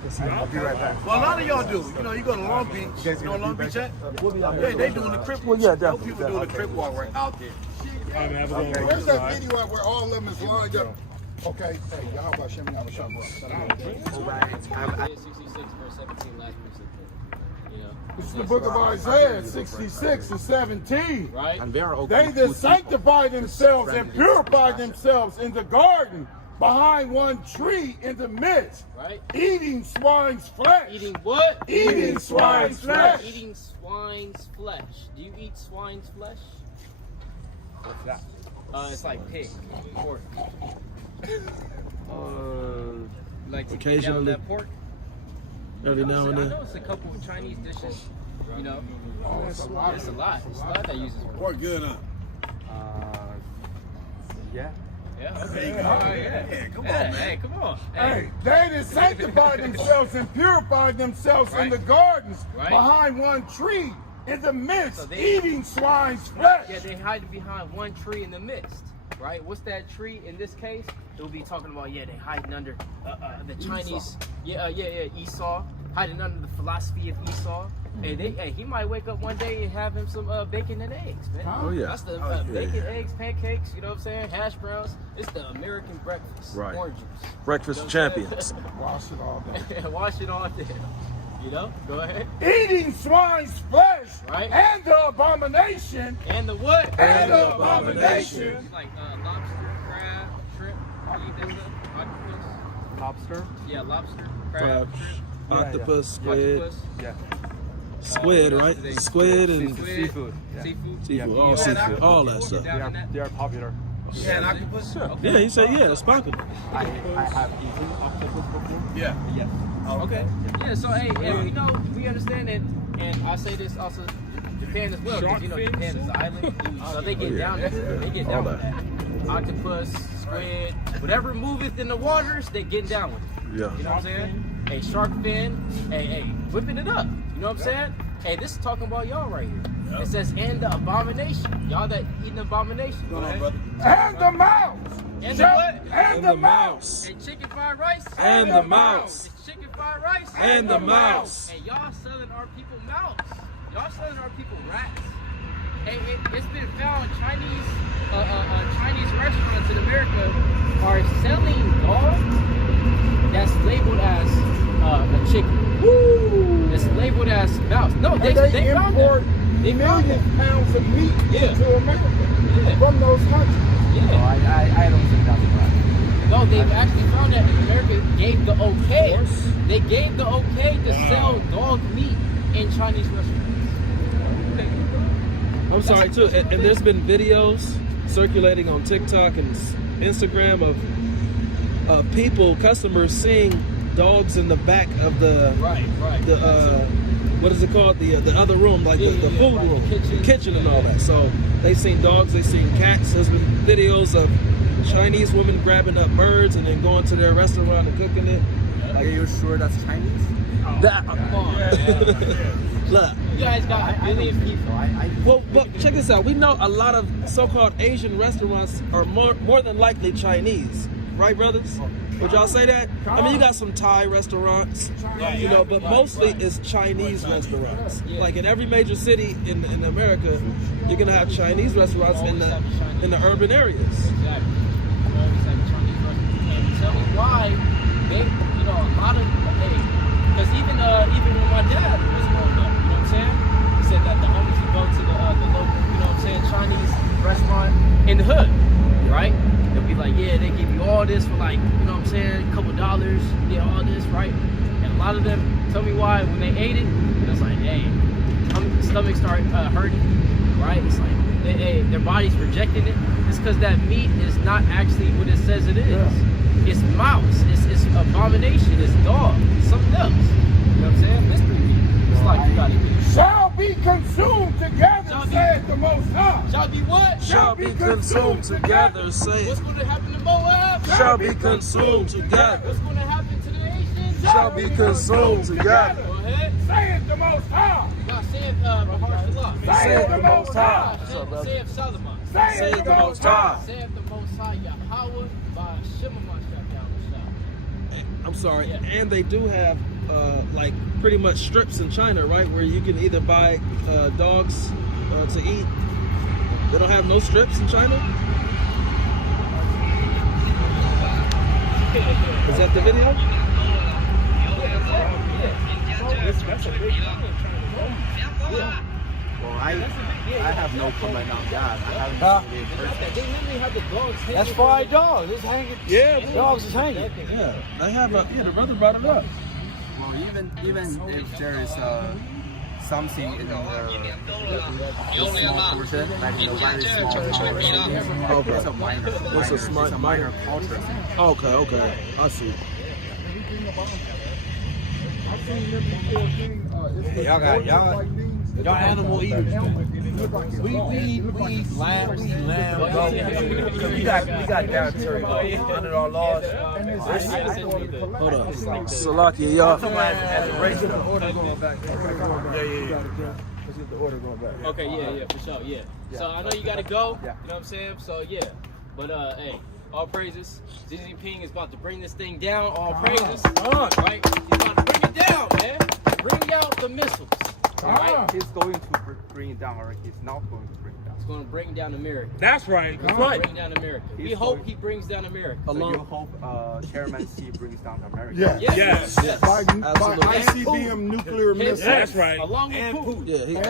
saying? I'll be right back. Well, a lot of y'all do. You know, you go to Long Beach. You know Long Beach at? Yeah, they doing the crip walk. yeah, Those definitely, people doing the crip walk right out there. Where's that video at where all of them is lined up? Okay, hey, y'all about Shimmy out of shop. Isaiah 66 verse 17 last precept. You know? This is the book of Isaiah 66 and 17. Right? And they are They that sanctify themselves and purify themselves in the garden behind one tree in the midst, Right? eating swine's flesh. Eating what? Eating swine's flesh. Eating swine's flesh. Do you eat swine's flesh? What's that? It's like pig, pork. Like to Occasionally. that pork. Every now and I then. know it's a couple of Chinese dishes. You know, Oh, it's a lot. it's a lot. It's a lot that uses pork. Pork good, huh? Yeah. Yeah. There you Okay. go. Oh, yeah. Yeah, come on, Hey, man. hey, come on. Hey, they done sanctified themselves and purified themselves in Right. the gardens Right. behind one tree in the midst, So they- eating swine's flesh. Yeah, they hide behind one tree in the midst, right? What's that tree in this case? It will be talking about, they hiding under the Chinese, Esau, hiding under the philosophy of Esau. Hey, he might wake up one day and have him some bacon and eggs, man. Oh, yeah. That's the yeah. bacon, eggs, pancakes, you know what I'm saying? Hash browns. It's the American breakfast. Right. Orange juice. Breakfast You know what I'm champions. Wash it all down. Wash it all there. You know? Go ahead. Eating swine's flesh, Right. and the abomination, And the what? and the abomination. Like lobster, crab, shrimp. You eat that stuff? Octopus? Lobster? Yeah, lobster, crab, Crab, shrimp, octopus, squid. octopus. Yeah. Squid, right? Squid and Seafood. Yeah. Seafood. seafood, all You had seafood, octopus all that before? stuff. Down in that? They are popular. Yeah, and octopus? Yeah, he said, yeah, it's popular. I have eaten octopus before. Yeah. Yes. Oh, Okay. Yeah, so hey, and we know, we understand it, and I say this also Japan as well, because Japan is an island, so they get down with it. They get down with that. Octopus, squid, whatever moveth in the waters, they getting down with it. Yeah. You know what I'm saying? Hey, shark fin, hey, whipping it up. You know what I'm saying? Hey, this is talking about y'all right here. It says, and the abomination. Y'all that eating abomination. What's going on, brother? And the mouse. And the what? And the mouse. And chicken fried rice. And the mouse. And chicken fried rice. And the mouse. And y'all selling our people mouse. Y'all selling our people rats. Hey, it's been found Chinese restaurants in America are selling dogs that's labeled as a chicken. Woo! It's labeled as mouse. No, And they found import that. They found million that. pounds of meat Yeah. into America Yeah. from those countries. No, Yeah. I don't think that's right. No, they've actually found that in America gave the okay. They gave the okay to sell dog meat in Chinese restaurants. I'm sorry too, and there's been videos circulating on TikTok and Instagram of people, customers seeing dogs in the back of the Right. what is it called, the other room, like the food like room, the kitchen. and all that. So they've seen dogs, they've seen cats. There's been videos of Chinese women grabbing up birds and then going to their restaurant and cooking it. Are you sure that's Chinese? That, Come on, man. look, You guys got a billion people. well, check this out. We know a lot of so-called Asian restaurants are more than likely Chinese, right, brothers? Would y'all say that? I mean, you got some Thai restaurants, you know, but mostly it's Chinese restaurants. Like in every major city in America, you're gonna have Chinese restaurants in the urban areas. Exactly. Always have Chinese restaurants. And tell me why they, a lot of, because even when my dad was growing up, you know what I'm saying? He said that the homies would go to the local, you know what I'm saying, Chinese restaurant in the hood, right? They'll be like, yeah, they give you all this for like, you know what I'm saying, a couple dollars, get all this, right? And a lot of them tell me why when they ate it, it was like, hey, stomach start hurting, right? It's like, their body's rejecting it. It's because that meat is not actually what it says it is. Yeah. It's mouse, it's abomination, it's dog, it's something else. You know what I'm saying? Mystery meat. It's like you gotta get it. Shall be consumed together, saith the Most High. Shall be what? Shall be consumed together, say. What's going to happen to Moab? Shall be consumed together. What's going to happen to the nations? Shall be consumed together. Go ahead. Saith the Most High. Now say it, Bahar Salah. Saith the Most High. Say it, Solomon. Saith the Most High. Say it, the Most High Yahweh by Shimon I'm sorry, and they do have like pretty much strips in China, right, where you can either buy dogs to eat. They don't have no strips in China? Is that the video? That's a big I have no comment on that. I haven't seen it personally. They literally have the dogs hanging. That's fried dogs. It's hanging. Yeah, dogs is hanging. Yeah, I have. The brother brought it up. Well, even if there is something in the small portion, like very small power, it's a minor. It's a minor culture thing. Okay, I see. Y'all animal eaters. We eat lamb, goat. We got dietary under our laws. Hold on. Salakia, y'all. As a race. Let's get the order going back. Okay, yeah, for sure, yeah. So I know you gotta go, you know what I'm saying? So yeah, but hey, all praises. Xi Jinping is about to bring this thing down, all praises. Right? He's about to bring it down, man. Bring out the missiles. Right? He's going to bring it down, or he's not going to bring it down. He's going to bring down America. That's right. He's going to bring down America. We hope he brings down America. So you hope Chairman Xi brings down America? Yes. By ICBM nuclear missiles. That's right. Along with Putin. Yeah,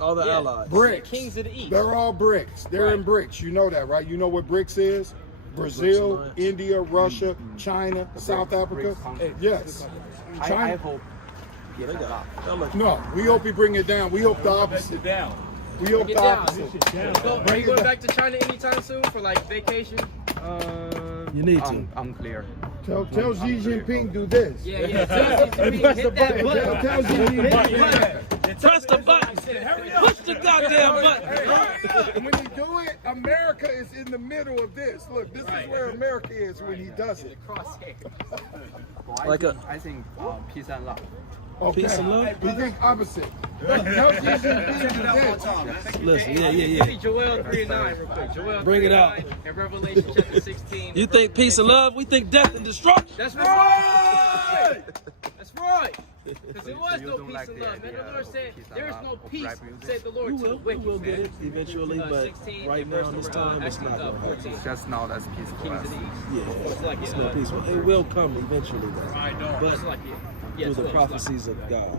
all the allies, BRICS. Kings of the East. They're all BRICS. They're in BRICS. You know that, right? You know what BRICS is? Brazil, India, Russia, China, South Africa. Yes. I hope he does not. No, we hope he bring it down. We hope the opposite. Down. We hope Bring it the down. opposite. Are you going back to China anytime soon for like vacation? You need to. Unclear. Tell Xi Jinping do this. Yeah. Tell Xi Jinping, hit that button. Tell Xi Jinping. Press the button. Push the goddamn button. When he do it, America is in the middle of this. Look, this is where America is when he does it. Crosshair. Well, I think peace and love. Okay. Peace and love? We think opposite. Tell Xi Jinping do this. Listen, yeah. Give me Joel 3:9 real quick. Joel Bring it 3:9 out. and Revelation chapter 16. You think peace and love? We think death and destruction. That's right. That's right. Because there was you no don't peace like and the love, man. idea The Lord of said peace and there is love no of peace, right music? said the Lord to the wicked. We'll get it eventually, but 16 right and now, verse this number, time, it's actually, not going to 14. happen. Just not as peaceful Kings as of the East. Yeah, It's like it's not peaceful. It will come eventually, though. I know. But It's like through the prophecies of God.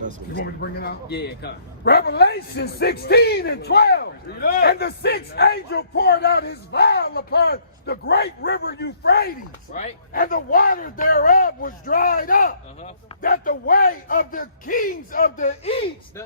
That's what You want me to bring it out? Yeah, come. Revelation 16 and 12. And the sixth angel poured out his vial upon the great river Euphrates. Right? And the water thereof was dried up. That the way of the kings of the east,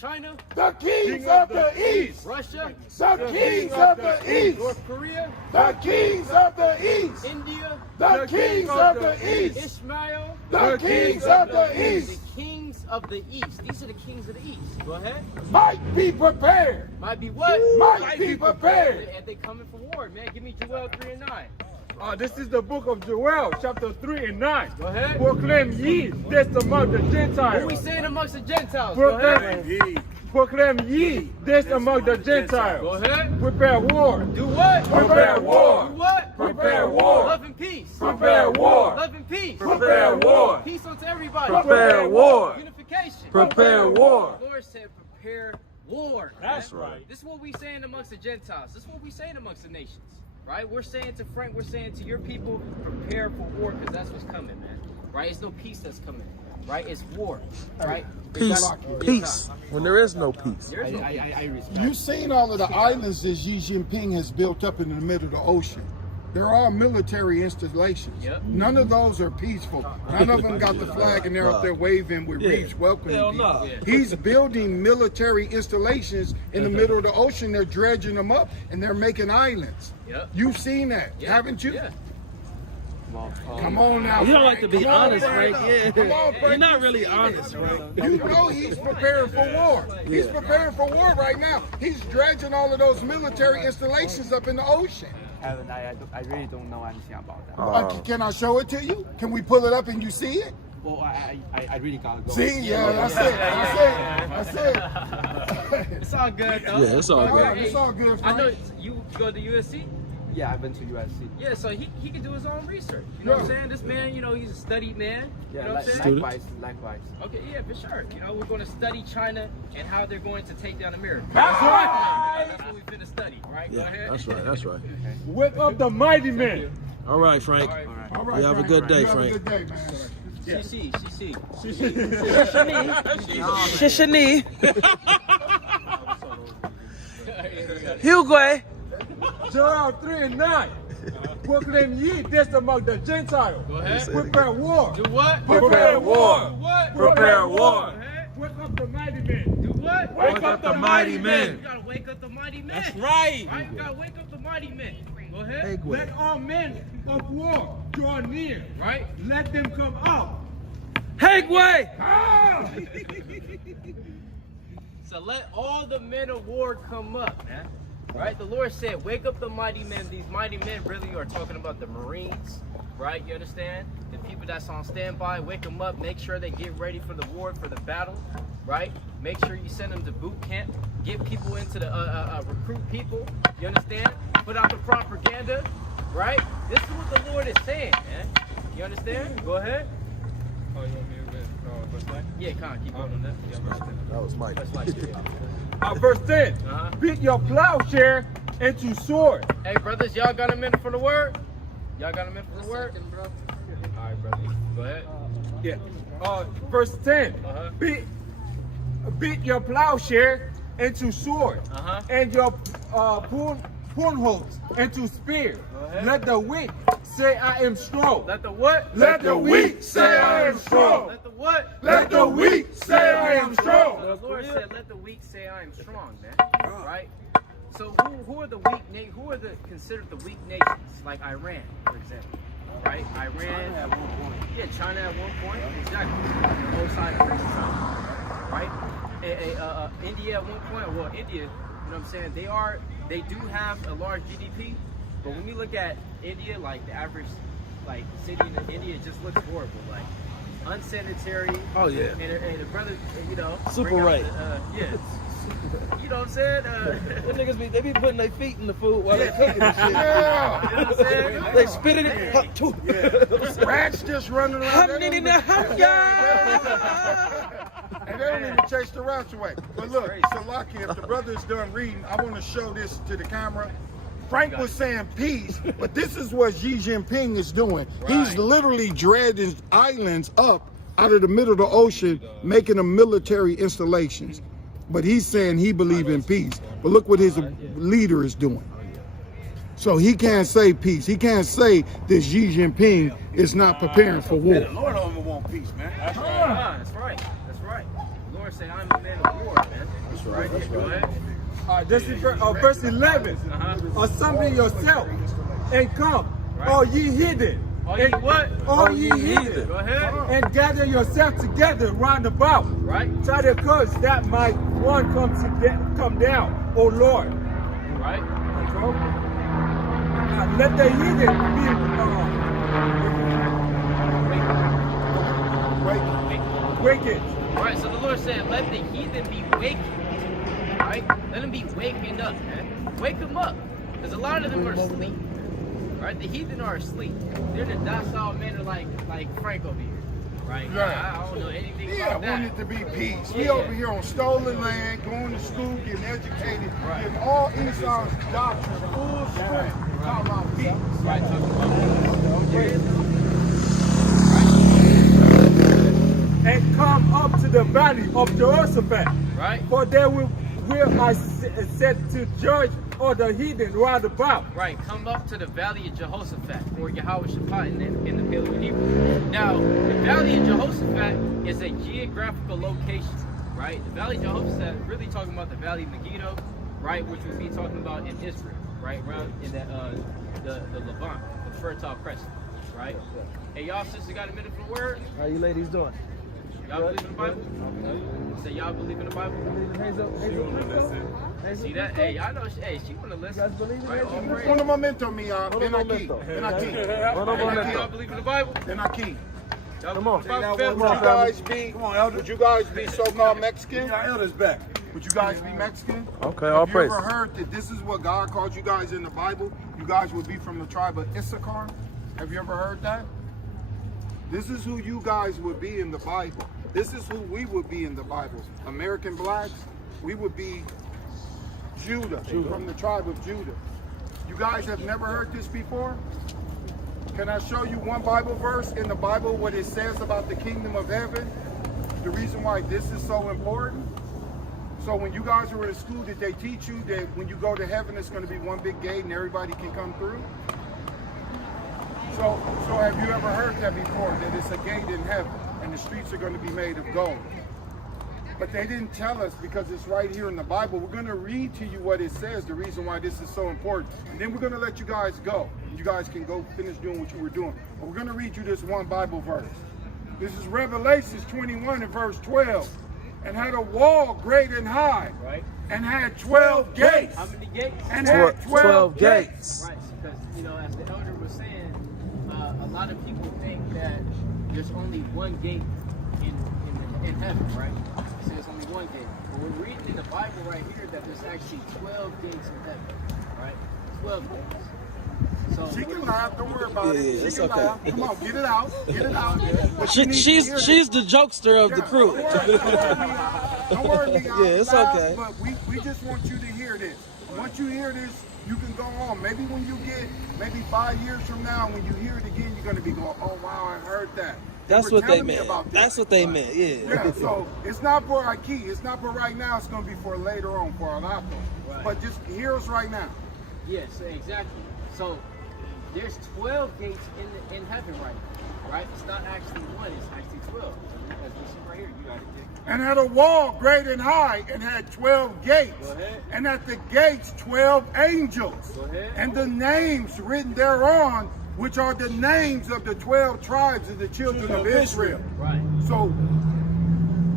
China, the kings of the east, Russia, the kings of the east, North Korea, the kings of the east, India, the kings of the east, Ishmael, the kings of the the east kings of the East. These are the kings of the East. Go ahead. might be prepared. Might be what? Might be prepared. And they coming for war, man. Give me Joel 3:9. This is the book of Joel, chapter 3 and 9. Go ahead. Proclaim ye this among the What Gentiles. we saying amongst the Gentiles? Go ahead. Proclaim ye this among the Gentiles. Go ahead. Prepare war. Do what? Prepare war. Do what? Prepare war. Love and peace. Prepare war. Love and peace. Prepare war. Peace unto everybody. Prepare war. Unification. Prepare war. The Lord said prepare war. That's man. right. This is what we saying amongst the Gentiles. This is what we saying amongst the nations. Right? We're saying to Frank, we're saying to your people, prepare for war, because that's what's coming, man. Right? It's no peace that's coming. Right? It's war. Right? Peace. When there is no peace. There's no peace. I respect. You've seen all of the islands that Xi Jinping has built up in the middle of the ocean. They're all military installations. Yep. None of those are peaceful. None of them got the flag and they're up there waving with reach welcoming Hell people. no. He's building military installations in the middle of the ocean. They're dredging them up and they're making islands. Yep. You've seen that, Yeah. haven't you? Yeah. Come on now. You don't like to be Come on, honest, Frank. Yeah. Come on, Frank. You're not really honest, Frank. You know he's preparing for war. He's preparing for war right now. He's dredging all of those military installations up in the ocean. Evan, I really don't know anything about that. Can I show it to you? Can we pull it up and you see it? Well, I really gotta go. See, yeah, that's it. It's all good, though. Yeah, it's all good. It's all good. I know Frank. you go to USC. Yeah, I went to USC. Yeah, so he can do his own research. You know what I'm saying? This man, you know, he's a studied man. You Yeah, know what I'm saying? likewise. Okay, yeah, for sure. You know, we're going to study China and how they're going to take down America. That's right. That's what we're going to study, right? Go Yeah, ahead. that's right. Wake up the mighty men. All right, Frank. All right, You have a Frank. good day, You have a Frank. good day, man. CC. Shishani. Hugway. Joel 3:9. Proclaim ye this among the Gentiles. Go ahead. Prepare war. Do what? Prepare war. Do what? Prepare war. ahead. Wake up the mighty men. Do what? Wake up the mighty men. You gotta wake up the mighty men. That's right. Right? You gotta wake up the mighty men. Go ahead. Hegway. Let all men of war draw near. Right? Let them come out. Hegway. Ah! So let all the men of war come up, man. Right? The Lord said, wake up the mighty men. These mighty men really are talking about the Marines, right? You understand? The people that's on standby, wake them up. Make sure they get ready for the war, for the battle, right? Make sure you send them to boot camp. Get people into the, recruit people. You understand? Put out the propaganda, right? This is what the Lord is saying, man. You understand? Go ahead. Oh, you want me to read verse 9? Yeah, kind of keep going on that. Yeah, verse 10. That was Mike. That's like, yeah. Verse 10. Uh-huh. Beat your plowshare into sword. Hey, brothers, y'all got a minute for the word? Y'all got a minute for the word? All right, brothers. Go ahead. Yeah. Verse 10. Uh-huh. Beat your plowshare into sword, Uh-huh. and your cornholes into spear. ahead. Let the weak say, I am strong. Let the what? Let the weak say, I am strong. Let the what? Let the weak say, I am strong. The Lord said, let the weak say I am strong, man. Right? So who are the weak who are the considered the weak nations? Like Iran, for example. Right? Iran. China at one point. Yeah, China at one point. Exactly. The whole side of society. Right? India at one point. Well, India, you know what I'm saying? They do have a large GDP, but when you look at India, like the average like city in India, it just looks horrible. Like unsanitary. Oh, yeah. And a brother, you know, Super bring out right. Yeah. You know what I'm saying? Them niggas they be putting their feet in the food while they cooking and shit. Yeah. You know what I'm saying? They spit in it. Rats just running around. They don't even- And they don't even chase the rats away. But look, Salaki, if the brother's done reading, I want to show this to the camera. Frank was saying peace, but this is what Xi Jinping is doing. He's Right. literally dredging islands up out of the middle of the ocean, making them military installations. But he's saying he believes in peace. But look what his leader is doing. So he can't say peace. He can't say that Xi Jinping is not preparing for war. The Lord only want peace, man. That's right. That's right. That's right. The Lord said, I'm a man of war, man. That's right. Yeah, go ahead. This is verse 11. Assemble yourself and come, Right. all ye heathen. All ye what? All ye heathen. Go ahead. And gather yourself together round about. Right. Try to curse that might one come down, O Lord. Right. Let the heathen be wicked. Right. So the Lord said, let the heathen be wakened. Right. Let them be wakened up, man. Wake them up. Because a lot of them are asleep. Right. The heathen are asleep. They're the docile men like Frank over here. Right. I don't know anything Yeah, about that. want it to be peace. We Yeah. over here on stolen land, going to school, getting educated, getting all Esau's doctrine, full strength, talking about peace. Right. Talking about And come up to the valley of Jehoshaphat. Right. For there will I set to judge all the heathen round about. Right, come up to the valley of Jehoshaphat, or Yahweh Shaphat in the Paleo Hebrew. Now, the valley of Jehoshaphat is a geographical location, right? The valley of Jehoshaphat, really talking about the valley of Megiddo, right, which would be talking about in Israel, right, around in that the Levant, the Fertile Crescent, right? Hey, y'all sisters got a minute for the word? How you ladies doing? Y'all believe in the Bible? Say y'all believe in the Bible? See that? Hey, I know. Hey, she wanna listen. guys believe in right? that? All praise. Un momento, mi Un momento. ven aquí. Y'all believe in the Bible? Ven aquí. Y'all Come on. believe in the Bible, Would family? you guys be, Come on, elders. would you guys be so-called Mexican? Our elders back. Would you guys be Mexican? Okay, all Have you praise. ever heard that this is what God called you guys in the Bible? You guys would be from the tribe of Issachar? Have you ever heard that? This is who you guys would be in the Bible. This is who we would be in the Bible. American blacks, we would be Judah, from the tribe of Judah. You guys have never heard this before? Can I show you one Bible verse in the Bible what it says about the kingdom of heaven? The reason why this is so important? So when you guys were in school, did they teach you that when you go to heaven, it's going to be one big gate and everybody can come through? So have you ever heard that before, that it's a gate in heaven and the streets are going to be made of gold? But they didn't tell us, because it's right here in the Bible. We're going to read to you what it says, the reason why this is so important. And then we're going to let you guys go. You guys can go finish doing what you were doing. But we're going to read you this one Bible verse. This is Revelations 21 and verse 12. And had a wall great and high. Right. And had 12 gates. How many gates? And had 12 gates. Right, because, you know, as the elder was saying, a lot of people think that there's only one gate in heaven, right? It says only one gate. But we're reading in the Bible right here that there's actually 12 gates in heaven, right? 12 gates. So She can laugh, don't worry about it. Yeah, She it's can okay. laugh. Come on, get it out. Get it out. But you need to She's hear the jokester of the crew. Don't worry, me out. Yeah, it's Laugh, okay. But we just want you to hear this. Once you hear this, you can go on. Maybe when you get, maybe 5 years from now, when you hear it again, you're going to be going, oh, wow, I heard that. That's were what they telling me meant. about this. That's what they meant, yeah. Yeah, so it's not for our key. It's not for right now. It's going to be for later on, for our laptop. Right. But just hear us right now. yes, exactly. So there's 12 gates in heaven right now, right? It's not actually one, it's actually 12. As we see right here, you got it, Dick. And had a wall great and high, and had 12 gates. Go ahead. And at the gates 12 angels. Go ahead. And the names written thereon, which are the names of the 12 tribes of the children of Israel. Right. So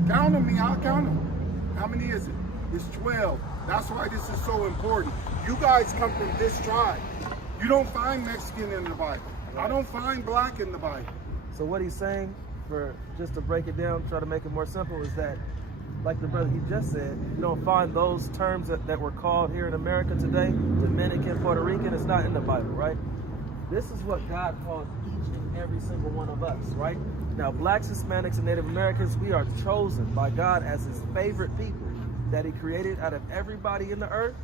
count them, me. I'll count them. How many is it? It's 12. That's why this is so important. You guys come from this tribe. You don't find Mexican in the Bible. I don't find black in the Bible. So what he's saying, for just to break it down, try to make it more simple, is that, like the brother he just said, you don't find those terms that were called here in America today, Dominican, Puerto Rican, it's not in the Bible, right? This is what God called each and every single one of us, right? Now, blacks, Hispanics, and Native Americans, we are chosen by God as his favorite people that he created out of everybody in the earth.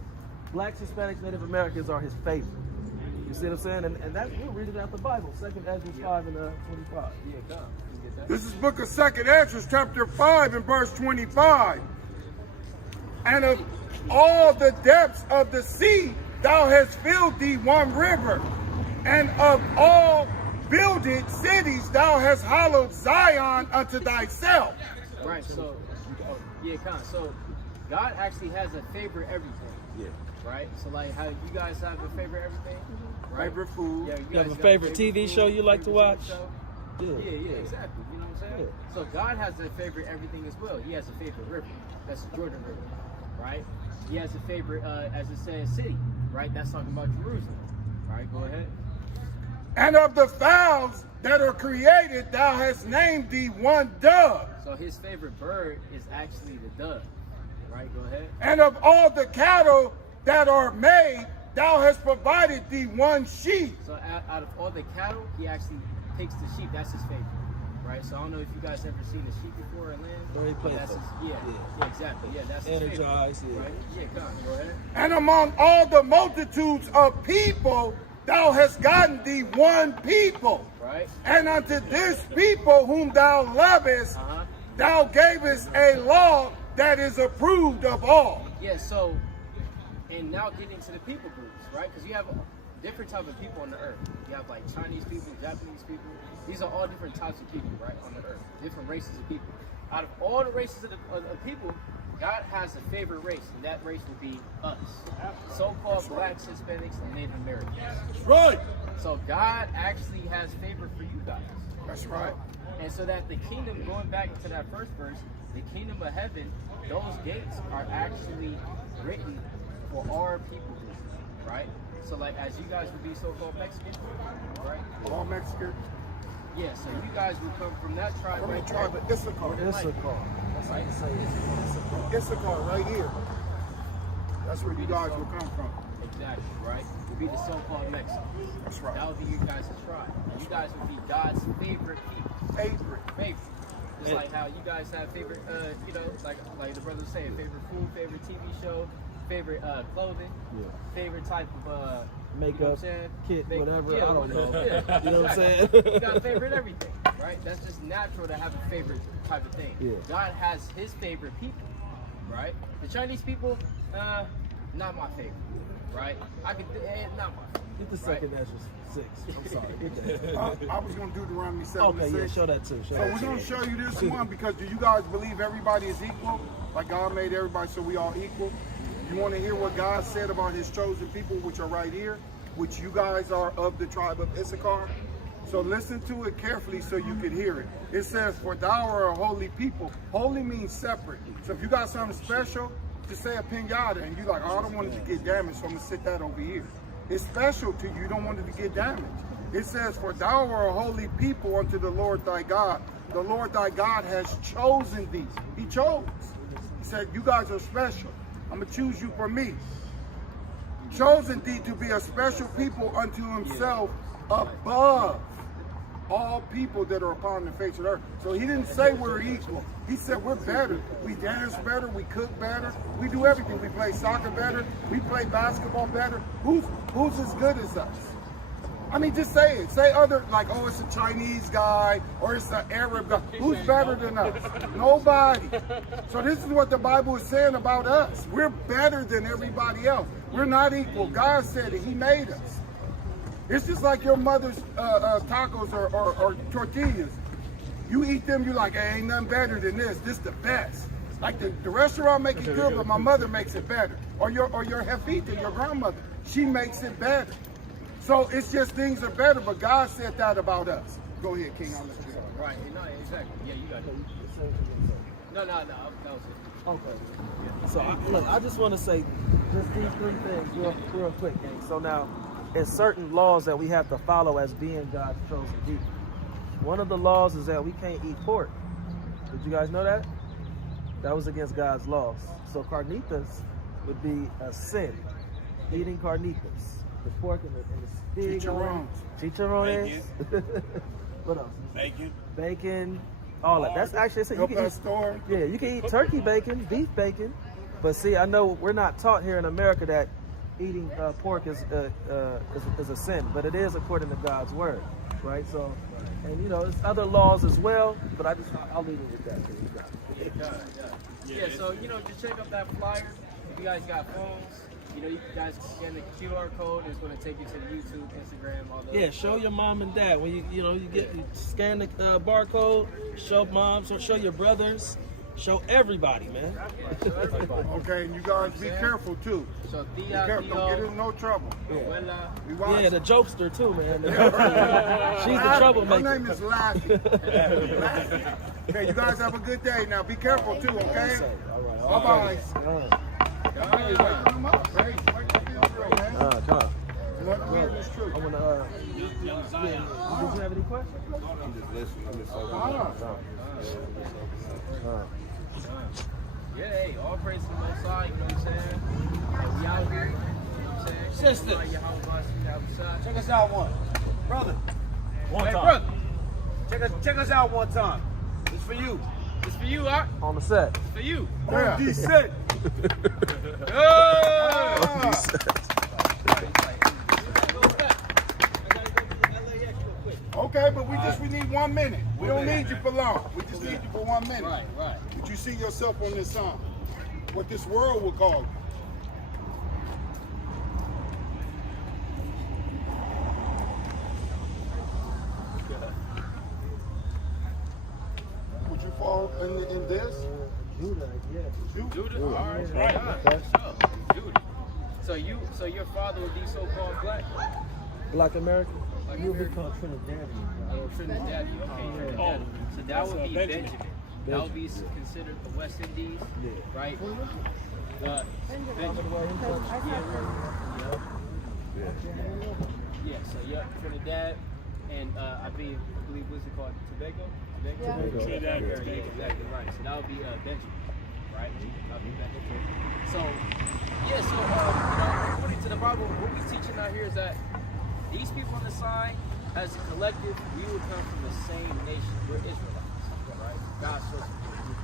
Blacks, Hispanics, Native Americans are his favorite. You see what I'm saying? And that's, we'll read it out the Bible, 2nd Ezra 5 and 25. Yeah, come. You get that? This is book of 2nd Ezra, chapter 5 and verse 25. And of all the depths of the sea, thou hast filled thee one river. And of all builded cities, thou hast hallowed Zion unto thyself. Right, so, yeah, come. So, God actually has a favorite everything. Yeah. Right? So, like, how you guys have a favorite everything? Right? Favorite food. Yeah, You have guys a got favorite TV show you like to favorite watch? TV show? Yeah. Yeah, exactly. You know what I'm saying? Yeah. So God has a favorite everything as well. He has a favorite river. That's the Jordan River, right? He has a favorite, as it says, city, right? That's talking about Jerusalem. All right, go ahead. And of the fowls that are created, thou hast named thee one dove. So his favorite bird is actually the dove, right? Go ahead. And of all the cattle that are made, thou hast provided thee one sheep. So out of all the cattle, he actually picks the sheep. That's his favorite, right? So I don't know if you guys ever seen a sheep before in land. Very but that's playful. his, yeah, exactly. Yeah, that's his favorite, Energized, yeah. right? Yeah, come on, go ahead. And among all the multitudes of people, thou hast gotten thee one people. Right? And unto this people whom thou lovest, Uh-huh. thou gavest a law that is approved of all. Yeah, so, and now getting to the people groups, right? Because you have different type of people on the earth. You have like Chinese people, Japanese people. These are all different types of people, right, on the earth. Different races of people. Out of all the races of people, God has a favorite race, and that race will be us. So-called blacks, Hispanics, and Native Americans. That's right. So God actually has favor for you guys. That's right. And so that the kingdom, going back to that first verse, the kingdom of heaven, those gates are actually written for our people group, right? So like as you guys would be so-called Mexican, right? All Mexican. Yeah, so you guys would come from that tribe From the right tribe there. of Issachar. Issachar. That's how you say it. Issachar right here. That's where you guys will come from. Exactly, right? Would be the so-called Mexicans. That's right. That would be you guys' tribe. And you guys would be God's favorite people. Favorite. Favorite. It's like how you guys have favorite, you know, like the brother was saying, favorite food, favorite TV show, favorite clothing, favorite type of Makeup, you know what I'm saying? kit, whatever, Yeah, I don't know. yeah, You know what I'm saying? You got a favorite everything, right? That's just natural to have a favorite type of thing. Yeah. God has his favorite people, right? The Chinese people, not my favorite, right? Not my favorite. Get the second Ezra 6. I'm sorry. I was going to do Deuteronomy 7 Okay, and yeah, 6. show that too. So we're going to show you this one because do you guys believe everybody is equal? Like God made everybody so we all equal? You want to hear what God said about his chosen people, which are right here, which you guys are of the tribe of Issachar? So listen to it carefully so you can hear it. It says, for thou art a holy people. Holy means separate. So if you got something special, just say a pinata and you're like, oh, I don't want it to get damaged, so I'm going to sit that over here. It's special to you. You don't want it to get damaged. It says, for thou art a holy people unto the Lord thy God. The Lord thy God has chosen thee. He chose. He said, you guys are special. I'm going to choose you for me. Chosen thee to be a special people unto himself above all people that are upon the face of the earth. So he didn't say we're equal. He said we're better. We dance better. We cook better. We do everything. We play soccer better. We play basketball better. Who's as good as us? I mean, just say it. Say other, like, oh, it's a Chinese guy or it's an Arab guy. Who's better than us? Nobody. So this is what the Bible is saying about us. We're better than everybody else. We're not equal. God said it. He made us. It's just like your mother's tacos or tortillas. You eat them, you're like, hey, ain't nothing better than this. This the best. Like the restaurant makes it good, but my mother makes it better. Or your jefita, your grandmother, she makes it better. So it's just things are better, but God said that about us. Go ahead, King. I'll let you go. Right, no, exactly. Yeah, you got it. No, that was it. Okay. So look, I just want to say just these 3 things real quick, gang. So now, there's certain laws that we have to follow as being God's chosen people. One of the laws is that we can't eat pork. Did you guys know that? That was against God's laws. So carnitas would be a sin. Eating carnitas. The pork and the pig. Chicharrones. What else? Bacon. All that. That's actually you can eat, you can eat turkey bacon, beef bacon. But see, I know we're not taught here in America that eating pork is a sin, but it is according to God's word, right? So, and you know, there's other laws as well, but I'll leave it with that. Yeah, so you know, just check out that flyer. If you guys got phones, you know, you guys can scan the QR code. It's going to take you to the YouTube, Instagram, all those. Yeah, show your mom and dad when you scan the barcode. Show mom, show your brothers. Show everybody, man. Okay, and you guys be careful too. So be careful, don't get in no trouble. Yeah, the jokester too, man. She's the troublemaker. Her name is Lassie. Okay, you guys have a good day. Now be careful too, okay? Bye-bye. Come on. I want to, did you have any questions? I'm just listening. Yeah, hey, all praise to the Most High, you know what I'm saying? We out here, you know what I'm saying? Sisters, check us out one. Brother. One time. Brother. Check us out one time. It's for you. It's for you, huh? On the set. It's for you. Yeah. D6. Okay, but we need 1 minute. We don't need you for long. We just need you for 1 minute. Right. Would you see yourself on this sign? What this world will call you. Would you fall in this? Judah, yes. Judah? All right. Judah. So your father would be so-called black? Black American? You'll be called Trinidadian. Oh, Trinidadian. Okay, Trinidadian. So that would be Benjamin. That would be considered the West Indies, right? Benjamin. Yeah, so Trinidad, and I believe what's it called? Tobago? Trinidad. Exactly right. So that would be Benjamin, right? That would be Benjamin. So, yeah, so, according to the Bible, what we're teaching out here is that these people on the sign, as a collective, we would come from the same nation. We're Israelites, right? God's chosen people,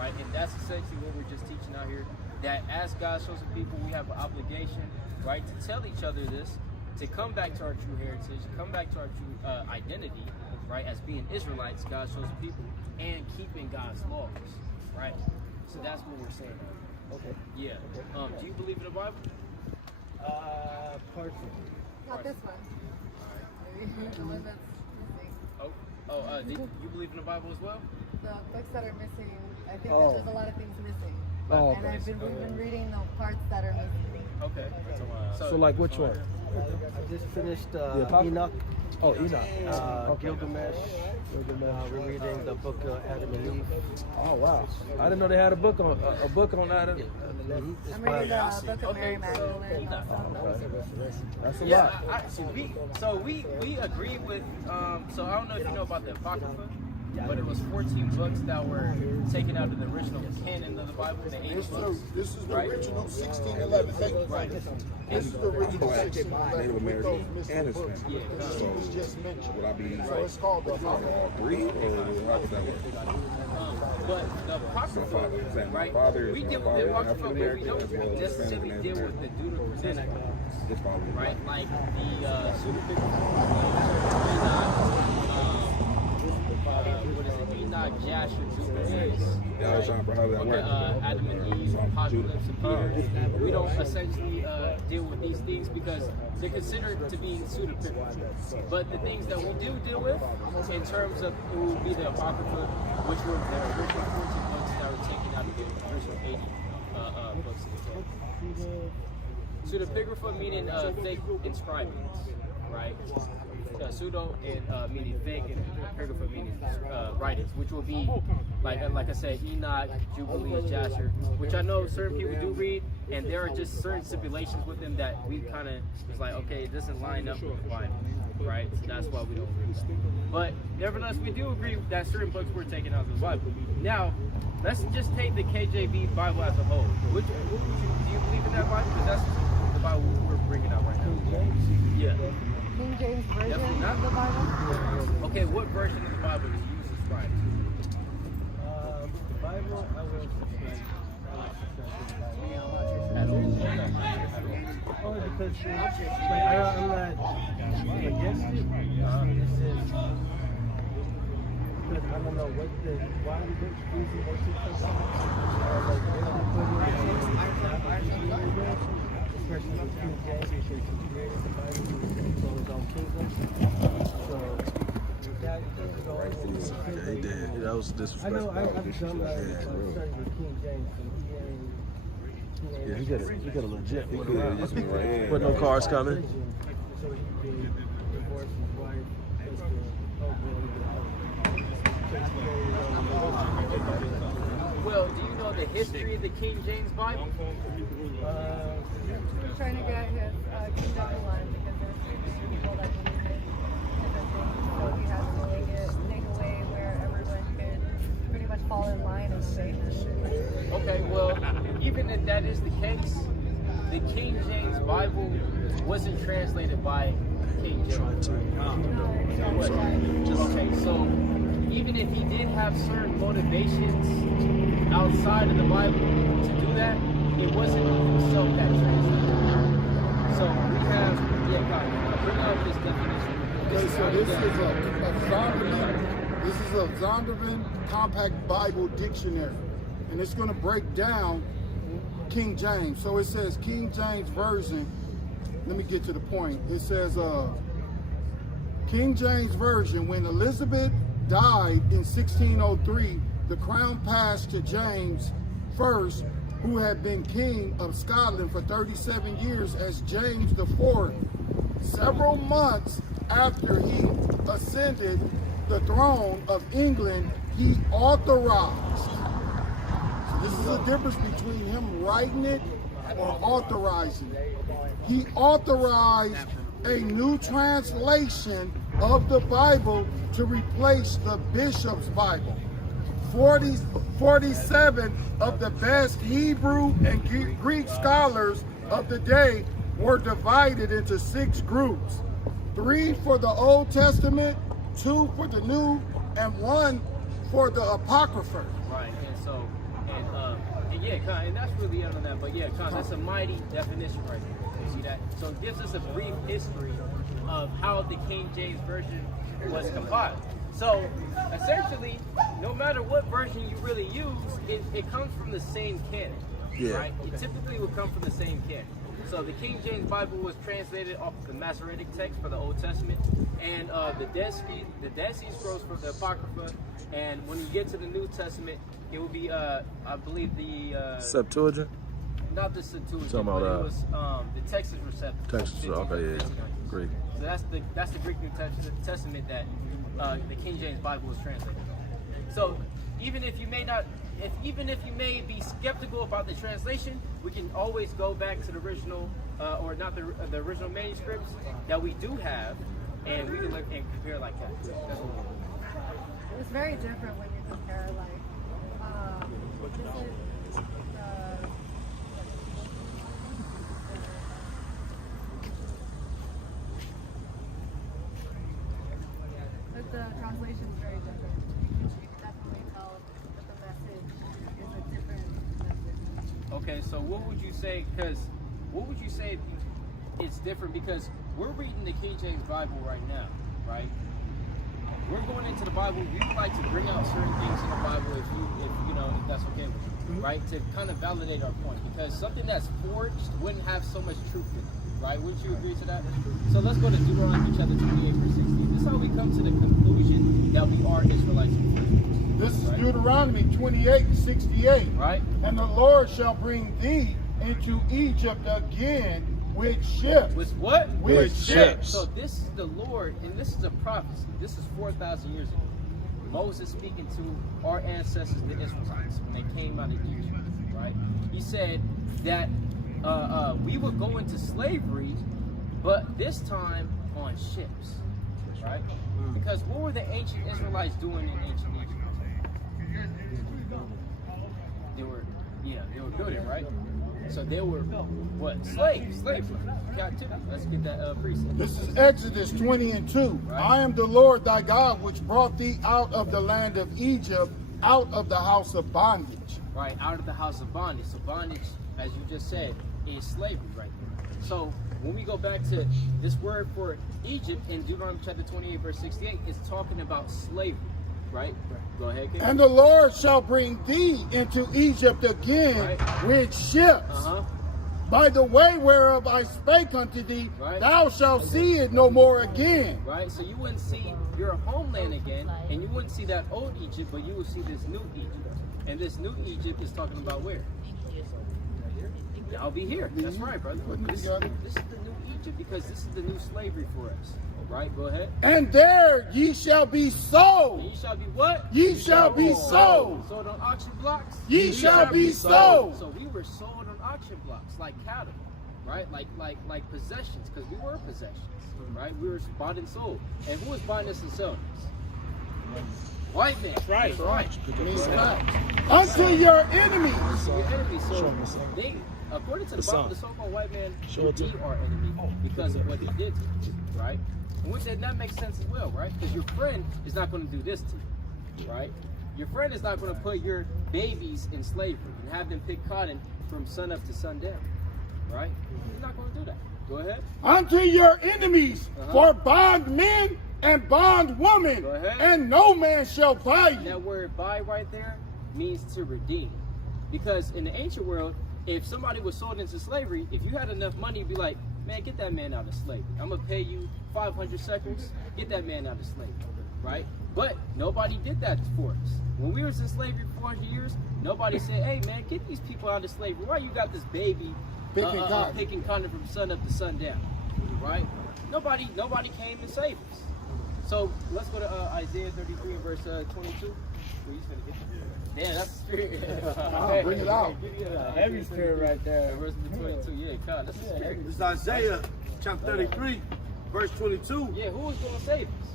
right? And that's essentially what we're just teaching out here, that as God's chosen people, we have an obligation, right, to tell each other this, to come back to our true heritage, come back to our true identity, right, as being Israelites, God's chosen people, and keeping God's laws, right? So that's what we're saying. Okay. Yeah. Do you believe in the Bible? Parts Not this one. Maybe the one that's missing. Do you believe in the Bible as well? The books that are missing, I think that there's a lot of things missing. Oh, And we've been reading the parts that are missing. Okay. So like which one? I just finished Apocrypha? Enoch. Oh, Enoch. Okay. Gilgamesh. We're reading the book of Adam and Eve. Oh wow! I didn't know they had a book on Adam. I'm reading the book of Mary Magdalene also. That's a Yeah, lot. we agree with. So I don't know if you know about the Apocrypha, but it was 14 books that were taken out of the original canon of the Bible, the 80 books. This is the Right. original 1611. Right. This is the original Native 1611 with American those missing and books Hispanic. that So was just mentioned. would I be So it's called the Apocrypha. three, or how would that work? But the Apocrypha, Is that my right? father? We Is deal my with the father Apocrypha, but we African don't American as well as necessarily Hispanic deal with American? the Deuterocanonic books, His father. right? Like the what is it? Enoch, Jasher, Jubilees, Yeah, I was trying for how that works. Adam and Eve, Apocalypse, and Peter. We don't essentially deal with these things because they're considered to be pseudepigraphy. But the things that we do deal with, in terms of it would be the Apocrypha, which were the original 14 books that were taken out of the original 80 books of the Torah. Pseudepigrapha meaning fake inscribings, right? Pseudo and meaning fake, and epigrapha meaning writings, which will be like I said, Enoch, Jubilees, Jasher, which I know certain people do read, and there are just certain stipulations with them that we kind of was like, okay, it doesn't line up with the Bible, right? That's why we don't read. But nevertheless, we do agree that certain books were taken out of the Bible. Now, let's just take the KJV Bible as a whole. Do you believe in that Bible? Because that's the Bible we're bringing out right now. Yeah. King James Version Definitely not. of the Bible. Okay, what version of the Bible do you subscribe to? The Bible, I will subscribe. Only because I'm not against it. It's just because I don't know why the books using those two especially with King James, because he created the Bible for his own kingdom. So that is all. Yeah, he did. That was I disrespectful. know I've done studies with King James, and Yeah, he got a legit one Yeah, around. it's me right here. With no cars coming. so he could divorce his wife just to Well, do you know the history of the King James Bible? He's trying to get his kingdom in line because there's certain people that believe in different things. So he has to make a way where everyone could pretty much fall in line and say this. Okay, well, even if that is the case, the King James Bible wasn't translated by King James. Okay, so even if he did have certain motivations outside of the Bible to do that, it wasn't himself that translated. So we have, bring out this definition. Okay, so this is a Zondervan Compact Bible Dictionary, and it's going to break down King James. So it says King James Version. Let me get to the point. It says King James Version. When Elizabeth died in 1603, the crown passed to James I, who had been king of Scotland for 37 years as James IV. Several months after he ascended the throne of England, he authorized. So this is the difference between him writing it or authorizing it. He authorized a new translation of the Bible to replace the bishop's Bible. 47 of the best Hebrew and Greek scholars of the day were divided into 6 groups. 3 for the Old Testament, 2 for the New, and 1 for the Apocrypha. Right, and so, and that's really under that, but that's a mighty definition right there. You see that? So it gives us a brief history of how the King James Version was compiled. So essentially, no matter what version you really use, it comes from the same canon. Yeah. right? It typically would come from the same canon. So the King James Bible was translated off of the Masoretic text for the Old Testament, and the Dead Sea Scrolls from the Apocrypha. And when you get to the New Testament, it will be, I believe, the Septuagint? not the Septuagint, Talking but about, it was the Texas Receptus. Texas, okay, yeah, Greek. So that's the Greek New Testament that the King James Bible was translated. So even if you may be skeptical about the translation, we can always go back to the original, or not the original manuscripts that we do have, and we can look and compare like that. That's what we'll do. It's very different when you compare, like, the translation is very different. You can definitely tell that the message is a different message. Okay, so what would you say? It's different because we're reading the King James Bible right now, right? We're going into the Bible. We like to bring out certain things in the Bible if that's okay with you, right? To kind of validate our point, because something that's forged wouldn't have so much truth in it, right? Wouldn't you agree to that? So let's go to Deuteronomy chapter 28, verse 16. This is how we come to the conclusion that we are Israelites. This is Deuteronomy 28:68. Right. And the Lord shall bring thee into Egypt again with ships. With what? With ships. So this is the Lord, and this is a prophecy. This is 4,000 years ago. Moses speaking to our ancestors, the Israelites, when they came out of Egypt, right? He said that we would go into slavery, but this time on ships, right? Because what were the ancient Israelites doing in ancient Egypt? They were building, right? So they were what? Slaves, captivity. Let's get that precept. This is Exodus 20:2. Right. I am the Lord thy God, which brought thee out of the land of Egypt, out of the house of bondage. Right, out of the house of bondage. So bondage, as you just said, is slavery right there. So when we go back to this word for Egypt in Deuteronomy chapter 28, verse 68, it's talking about slavery, right? Go ahead, King. And the Lord shall bring thee into Egypt again with ships. By the way whereof I spake unto thee, thou shalt see it no more again. Right, so you wouldn't see your homeland again, and you wouldn't see that old Egypt, but you will see this new Egypt. And this new Egypt is talking about where? I'll be here. That's right, brother. This is the new Egypt, because this is the new slavery for us. Right, go ahead. And there ye shall be sold. Ye shall be what? Ye shall be sold. Sold on auction blocks? Ye shall be sold. So we were sold on auction blocks like cattle, right? Like possessions, because we were possessions, right? We were bought and sold. And who was buying us and selling us? White man. That's right. That's right. Unto your enemies. Unto your enemies. So they, according to the Bible, the so-called white man would be our enemy because of what he did to us, right? Which that makes sense as well, right? Because your friend is not going to do this to you, right? Your friend is not going to put your babies in slavery and have them pick cotton from sun up to sundown, right? He's not going to do that. Go ahead. Unto your enemies for bondmen and bondwomen, and no man shall buy you. That word buy right there means to redeem. Because in the ancient world, if somebody was sold into slavery, if you had enough money, you'd be like, man, get that man out of slavery. I'm going to pay you 500 shekels. Get that man out of slavery, right? But nobody did that for us. When we were in slavery for 400 years, nobody said, hey, man, get these people out of slavery. Why you got this baby picking cotton from sun up to sundown, right? Nobody came and saved us. So let's go to Isaiah 33 and verse 22. Yeah, that's the spirit. Bring it out. Heavy spirit right there. Verse 22. Yeah, God, that's the spirit. This is Isaiah chapter 33, verse 22. Yeah, who is going to save us?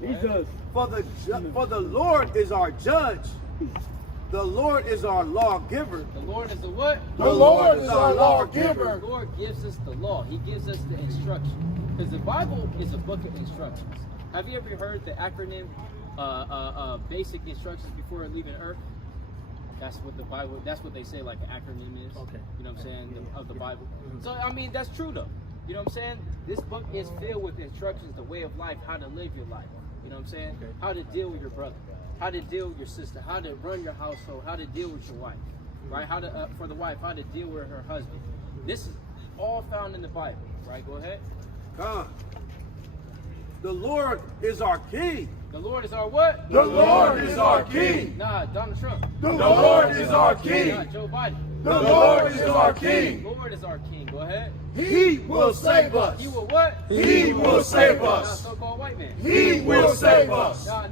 Jesus. For the Lord is our judge. The Lord is our lawgiver. The Lord is the what? The Lord is our lawgiver. The Lord gives us the law. He gives us the instruction. Because the Bible is a book of instructions. Have you ever heard the acronym basic instructions before leaving Earth? That's what the Bible, that's what they say like an acronym is. Okay. You know what I'm saying? Of the Bible. So, I mean, that's true though. You know what I'm saying? This book is filled with instructions, the way of life, how to live your life. You know what I'm saying? Okay. How to deal with your brother, how to deal with your sister, how to run your household, how to deal with your wife. right? How to for the wife, how to deal with her husband. This is all found in the Bible, right? Go ahead. Come. The Lord is our King. The Lord is our what? The Lord is our King. Nah, Donald Trump. The Lord is our Nah, King. Joe Biden. The Lord is our King. The Lord is our King. Go ahead. He will save us. He will what? He will save Nah, us. so-called white man. He will save us. Nah,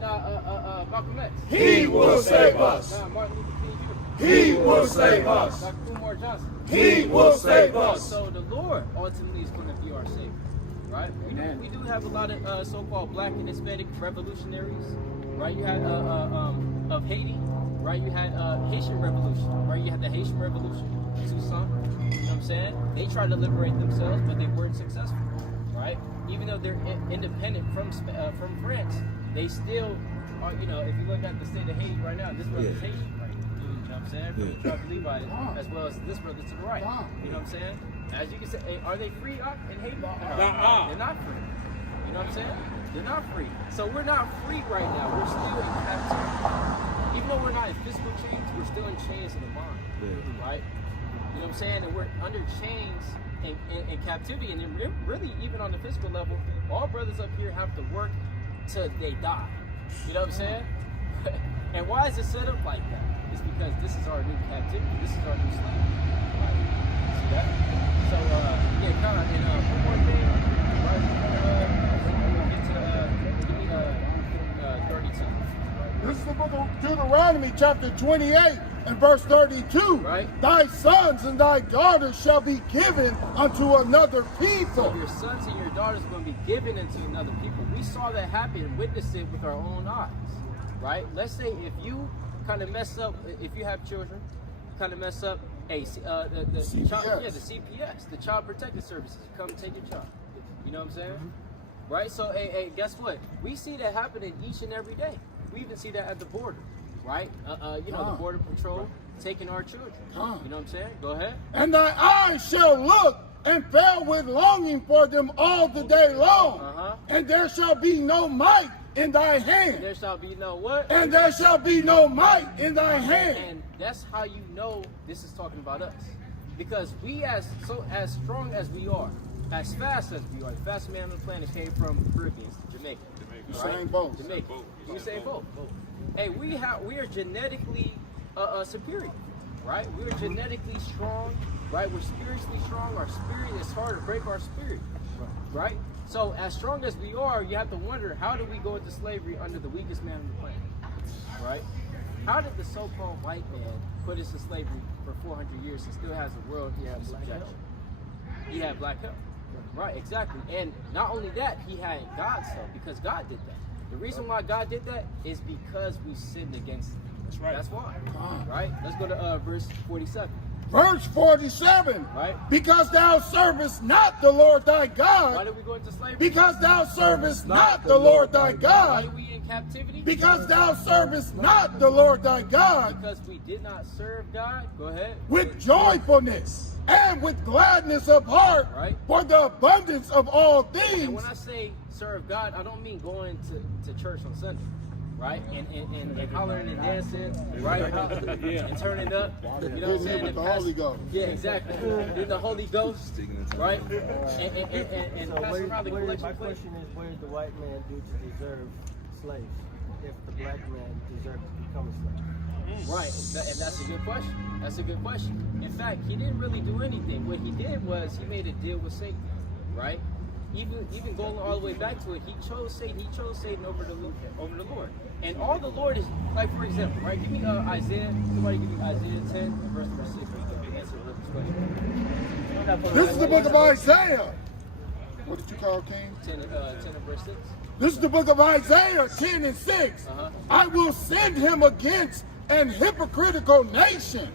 Malcolm X. He will save us. Nah, Martin Luther King Jr. He will save us. Dr. Umar Johnson. He will save us. So the Lord ultimately is going to be our Savior, right? We do have a lot of so-called black and Hispanic revolutionaries, right? You had of Haiti, right? You had Haitian Revolution, right? You had the Haitian Revolution, Toussaint. You know what I'm saying? They tried to liberate themselves, but they weren't successful, right? Even though they're independent from France, they still are. You know, if you look at the state of Haiti right now, this brother's Haitian, right? You know what I'm saying? From the tribe of Levi, as well as this brother to the right. You know what I'm saying? As you can say, are they free in Haiti? No, they're not free. You know what I'm saying? They're not free. So we're not free right now. We're still in captivity. Even though we're not in physical chains, we're still in chains of the mind, right? You know what I'm saying? And we're under chains in captivity. And then really, even on the physical level, all brothers up here have to work till they die. You know what I'm saying? And why is it set up like that? It's because this is our new captivity. This is our new slavery. Right? See that? So, yeah, kind of, and one more thing. Right? Give me 32. This is the book of Deuteronomy, chapter 28, and verse 32. Right. Thy sons and thy daughters shall be given unto another people. So your sons and your daughters are going to be given into another people. We saw that happen and witnessed it with our own eyes. Right? Let's say if you kind of mess up, if you have children, kind of mess up, the CPS, the Child Protective Services, come take your child. You know what I'm saying? Right? So, hey, guess what? We see that happening each and every day. We even see that at the border, right? You know, the Border Patrol taking our children. You know what I'm saying? Go ahead. And thy eyes shall look and fail with longing for them all the day long. And there shall be no might in thy hand. There shall be no what? And there shall be no might in thy hand. And that's how you know this is talking about us. Because we as strong as we are, as fast as we are, the fastest man on the planet came from the Caribbean, Jamaica. Same boat. Jamaica. You say both. Hey, we are genetically superior, right? We're genetically strong, right? We're spiritually strong. Our spirit is hard to break our spirit, right? So as strong as we are, you have to wonder, how do we go into slavery under the weakest man on the planet, right? How did the so-called white man put us in slavery for 400 years and still has a world he had subjection? He had black help. Right, exactly. And not only that, he had God's help, because God did that. The reason why God did that is because we sinned against him. That's right. That's why. Right? Let's go to verse 47. Verse 47. Right. Because thou servest not the Lord thy God. Why did we go into slavery? Because thou servest not the Lord thy God. Why are we in captivity? Because thou servest not the Lord thy God. Because we did not serve God. Go ahead. With joyfulness and with gladness of heart, right, for the abundance of all things. And when I say serve God, I don't mean going to church on Sunday, right? And hollering and dancing, right? And turning up. You know what I'm saying? The Holy Ghost. Yeah, exactly. In the Holy Ghost, right? And pass around the collection My plate. question is, what did the white man do to deserve slaves if the black man deserved to become a slave? Right, and that's a good question. That's a good question. In fact, he didn't really do anything. What he did was he made a deal with Satan, right? Even going all the way back to it, he chose Satan. He chose Satan over the Lord. And all the Lord is, like, for example, right? Give me Isaiah. Somebody give me Isaiah 10, verse number 6. Answer this question. This is the book of Isaiah. What did you call King? 10 and verse 6. This is the book of Isaiah 10 and 6. I will send him against an hypocritical nation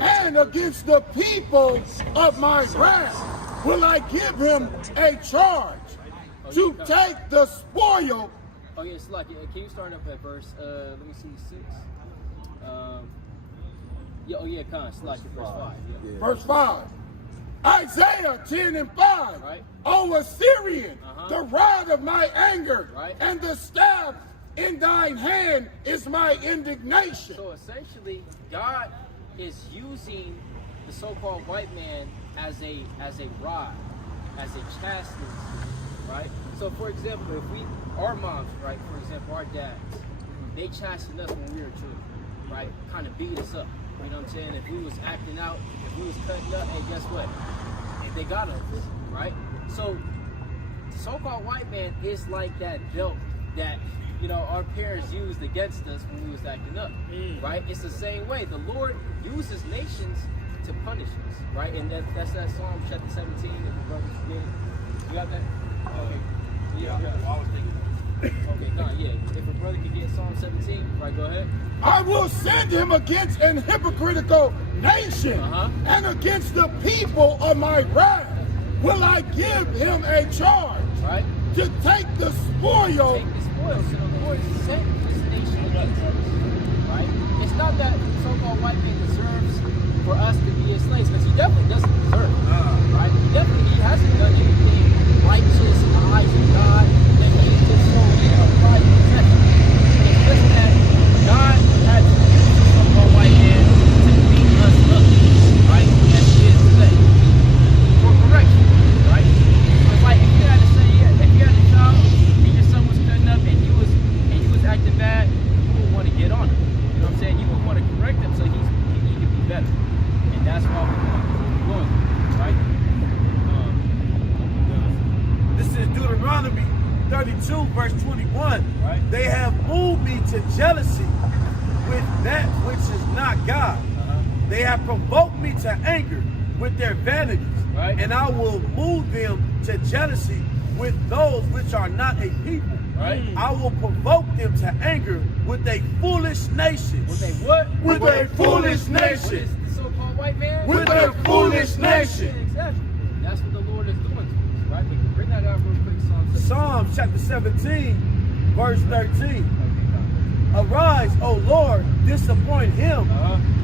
and against the people of my wrath will I give him a charge to take the spoil. Oh yeah, it's like, can you start up at verse, let me see, 6. It's like verse 5. Yeah. Verse 5. Isaiah 10 and 5. Right. O Assyrian, the rod of my anger, right, and the staff in thine hand is my indignation. So essentially, God is using the so-called white man as a rod, as a chastisement, right? So for example, if our moms, right, for example, our dads, they chastened us when we were children, right? Kind of beat us up, you know what I'm saying? If we was acting out, if we was cutting up, and guess what? And they got us, right? So the so-called white man is like that belt that, you know, our parents used against us when we was acting up, right? It's the same way. The Lord uses nations to punish us, right? And that's that Psalm chapter 17 that the brothers did. You got that? Okay. Yeah. I was thinking. Okay, no, yeah. If a brother could get Psalm 17, right, go ahead. I will send him against an hypocritical nation and against the people of my wrath. Will I give him a charge to take the spoil? Take the spoil. So the Lord sent this nation against us, right? It's not that so-called white man deserves for us to be his slaves, because he definitely doesn't deserve it, right? He hasn't done anything righteous in the eyes of God that he just so pride and possession. It's just that God had to use the so-called white man to beat us up, right? As he is today, for correction, right? So it's like if you had to say, if you had a child and your son was cutting up and he was acting bad, you would want to get on him. You know what I'm saying? You would want to correct him so he could be better. And that's why we're going, right? This is Deuteronomy 32, verse 21. Right. They have moved me to jealousy with that which is not God. They have provoked me to anger with their vanities. Right. And I will move them to jealousy with those which are not a people. Right. I will provoke them to anger with a foolish nation. With a what? With a foolish What nation. is the so-called white man? With a foolish nation. Exactly. That's what the Lord is doing to us, right? But bring that out real quick, Psalm chapter 17, verse 13. Arise, O Lord, disappoint him.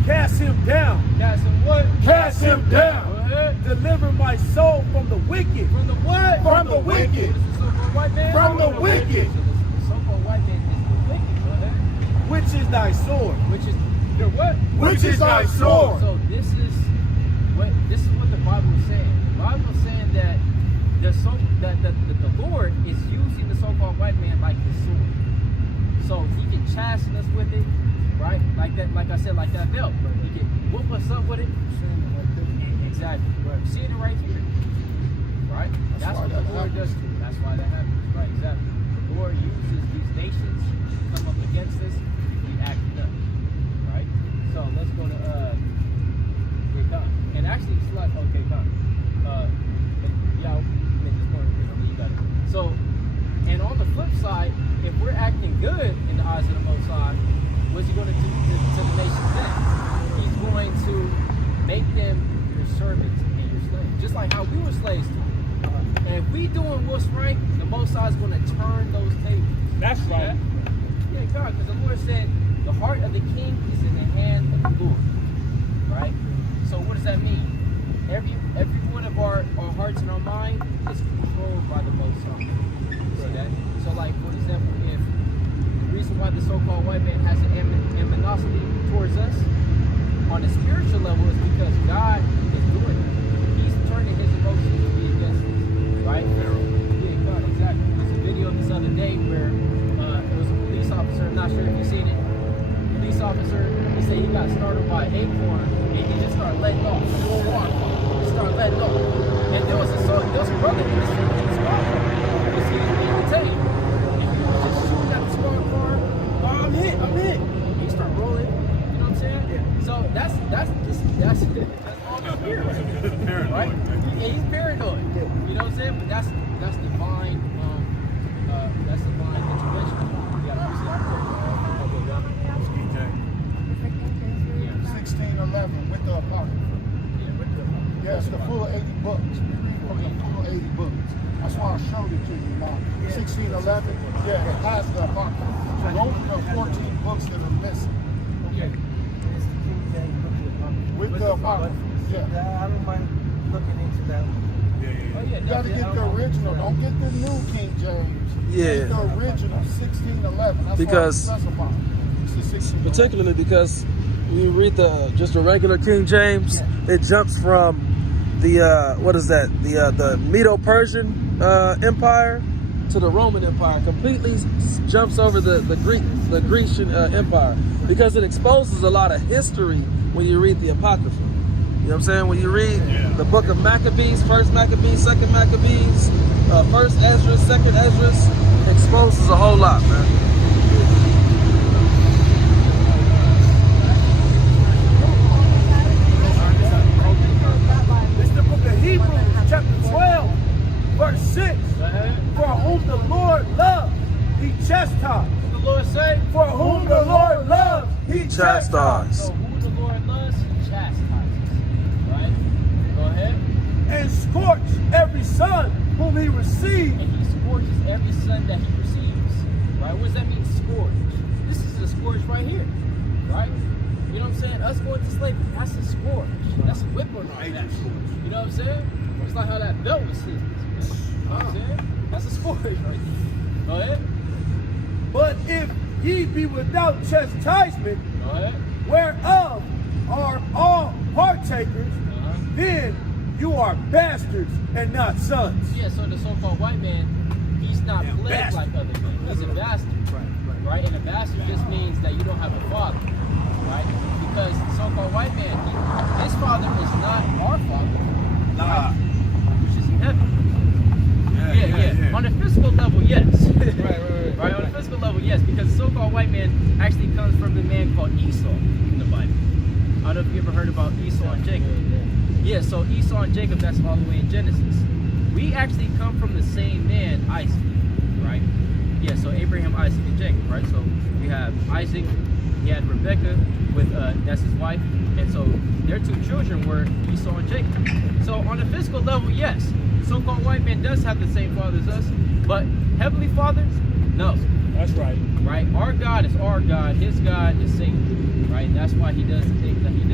Cast him down. Cast him what? Cast him down. Go ahead. Deliver my soul from the wicked. From the what? From the wicked. What is the so-called white man? From the wicked. So the so-called white man is the wicked. Go ahead. Which is thy sword. Which is the what? Which is thy sword. So this is what the Bible is saying. The Bible is saying that the Lord is using the so-called white man like his sword. So he can chasten us with it, right? Like that, like I said, like that belt. He can whoop us up with it. Exactly. Right. See it right here. Right? That's what the Lord does too. That's why that happens. Right, exactly. The Lord uses these nations to come up against us if we act up. Right? So let's go to and actually it's like okay, so, and on the flip side, if we're acting good in the eyes of the Most High, what's he going to do to the nations then? He's going to make them your servants and your slaves, just like how we were slaves to him. And if we doing what's right, the Most High is going to turn those tables. That's right. Yeah, God, because the Lord said, the heart of the king is in the hand of the Lord. Right? So what does that mean? Every one of our hearts and our mind is controlled by the Most High. See that? So like, for example, if the reason why the so-called white man has an animosity towards us on a spiritual level is because God is doing it. He's turning his emotions to be against us. Right? Yeah, God, exactly. There's a video this other day where it was a police officer, I'm not sure if you've seen it. Police officer, he said he got startled by an acorn and he just started letting off. He started letting off. And there was a brother in the squad car. He was being detained. And he was just shooting at the squad car. Oh, I'm hit. He started rolling. You know what I'm saying? Yeah. So that's all the fear right? And he's paranoid. You know what I'm saying? But that's divine intervention. You gotta appreciate it. 1611 with the Apocrypha. Yeah, it's the full 80 books. The full 80 books. That's why I showed it to you now. 1611, yeah, it has the Apocrypha. So those are the 14 books that are missing. Okay. It's the King James book With the Apocrypha. Yeah, I don't mind looking into that one. You gotta get the original. Don't get the new King James. Yeah. Get the original 1611. That's Because why it's specified. It's the 1611. particularly because when you read just a regular King James, it jumps from the what is that? The Medo-Persian Empire to the Roman Empire. Completely jumps over the Grecian Empire, because it exposes a lot of history when you read the Apocrypha. You know what I'm saying? When you read the book of Maccabees, first Maccabees, second Maccabees, first Esdras, second Esdras, exposes a whole lot, man. It's the book of Hebrews, chapter 12, verse 6. For whom the Lord loves, he chastises. The Lord say, For whom the Lord loves, he chastises. so who the Lord loves, he chastises. Right? Go ahead. And scorch every son whom he receives. And he scorches every son that he receives. Right? What does that mean, scourge? This is a scourge right here. Right? You know what I'm saying? Us going to slavery, that's a scourge. That's a whip on our neck. You know what I'm saying? It's like how that belt was hit. You know what I'm saying? That's a scourge right there. Go ahead. But if ye be without chastisement, Go ahead. whereof are all partakers, then you are bastards and not sons. Yeah, so the so-called white man, he's not plagued like other men. He's a bastard. Right? And a bastard just means that you don't have a father. Right? Because the so-called white man, his father is not our father. Nah. Which is in heaven. Yeah. On a physical level, yes. Right. On a physical level, yes, because the so-called white man actually comes from the man called Esau in the Bible. I don't know if you ever heard about Esau and Jacob. Yeah, so Esau and Jacob, that's all the way in Genesis. We actually come from the same man, Isaac, right? Yeah, so Abraham, Isaac, and Jacob, right? So we have Isaac, he had Rebecca with, that's his wife, and so their two children were Esau and Jacob. So on a physical level, yes, the so-called white man does have the same father as us, but heavenly fathers, no. That's right. Right? Our God is our God, his God is Satan, right? That's why he does the things that he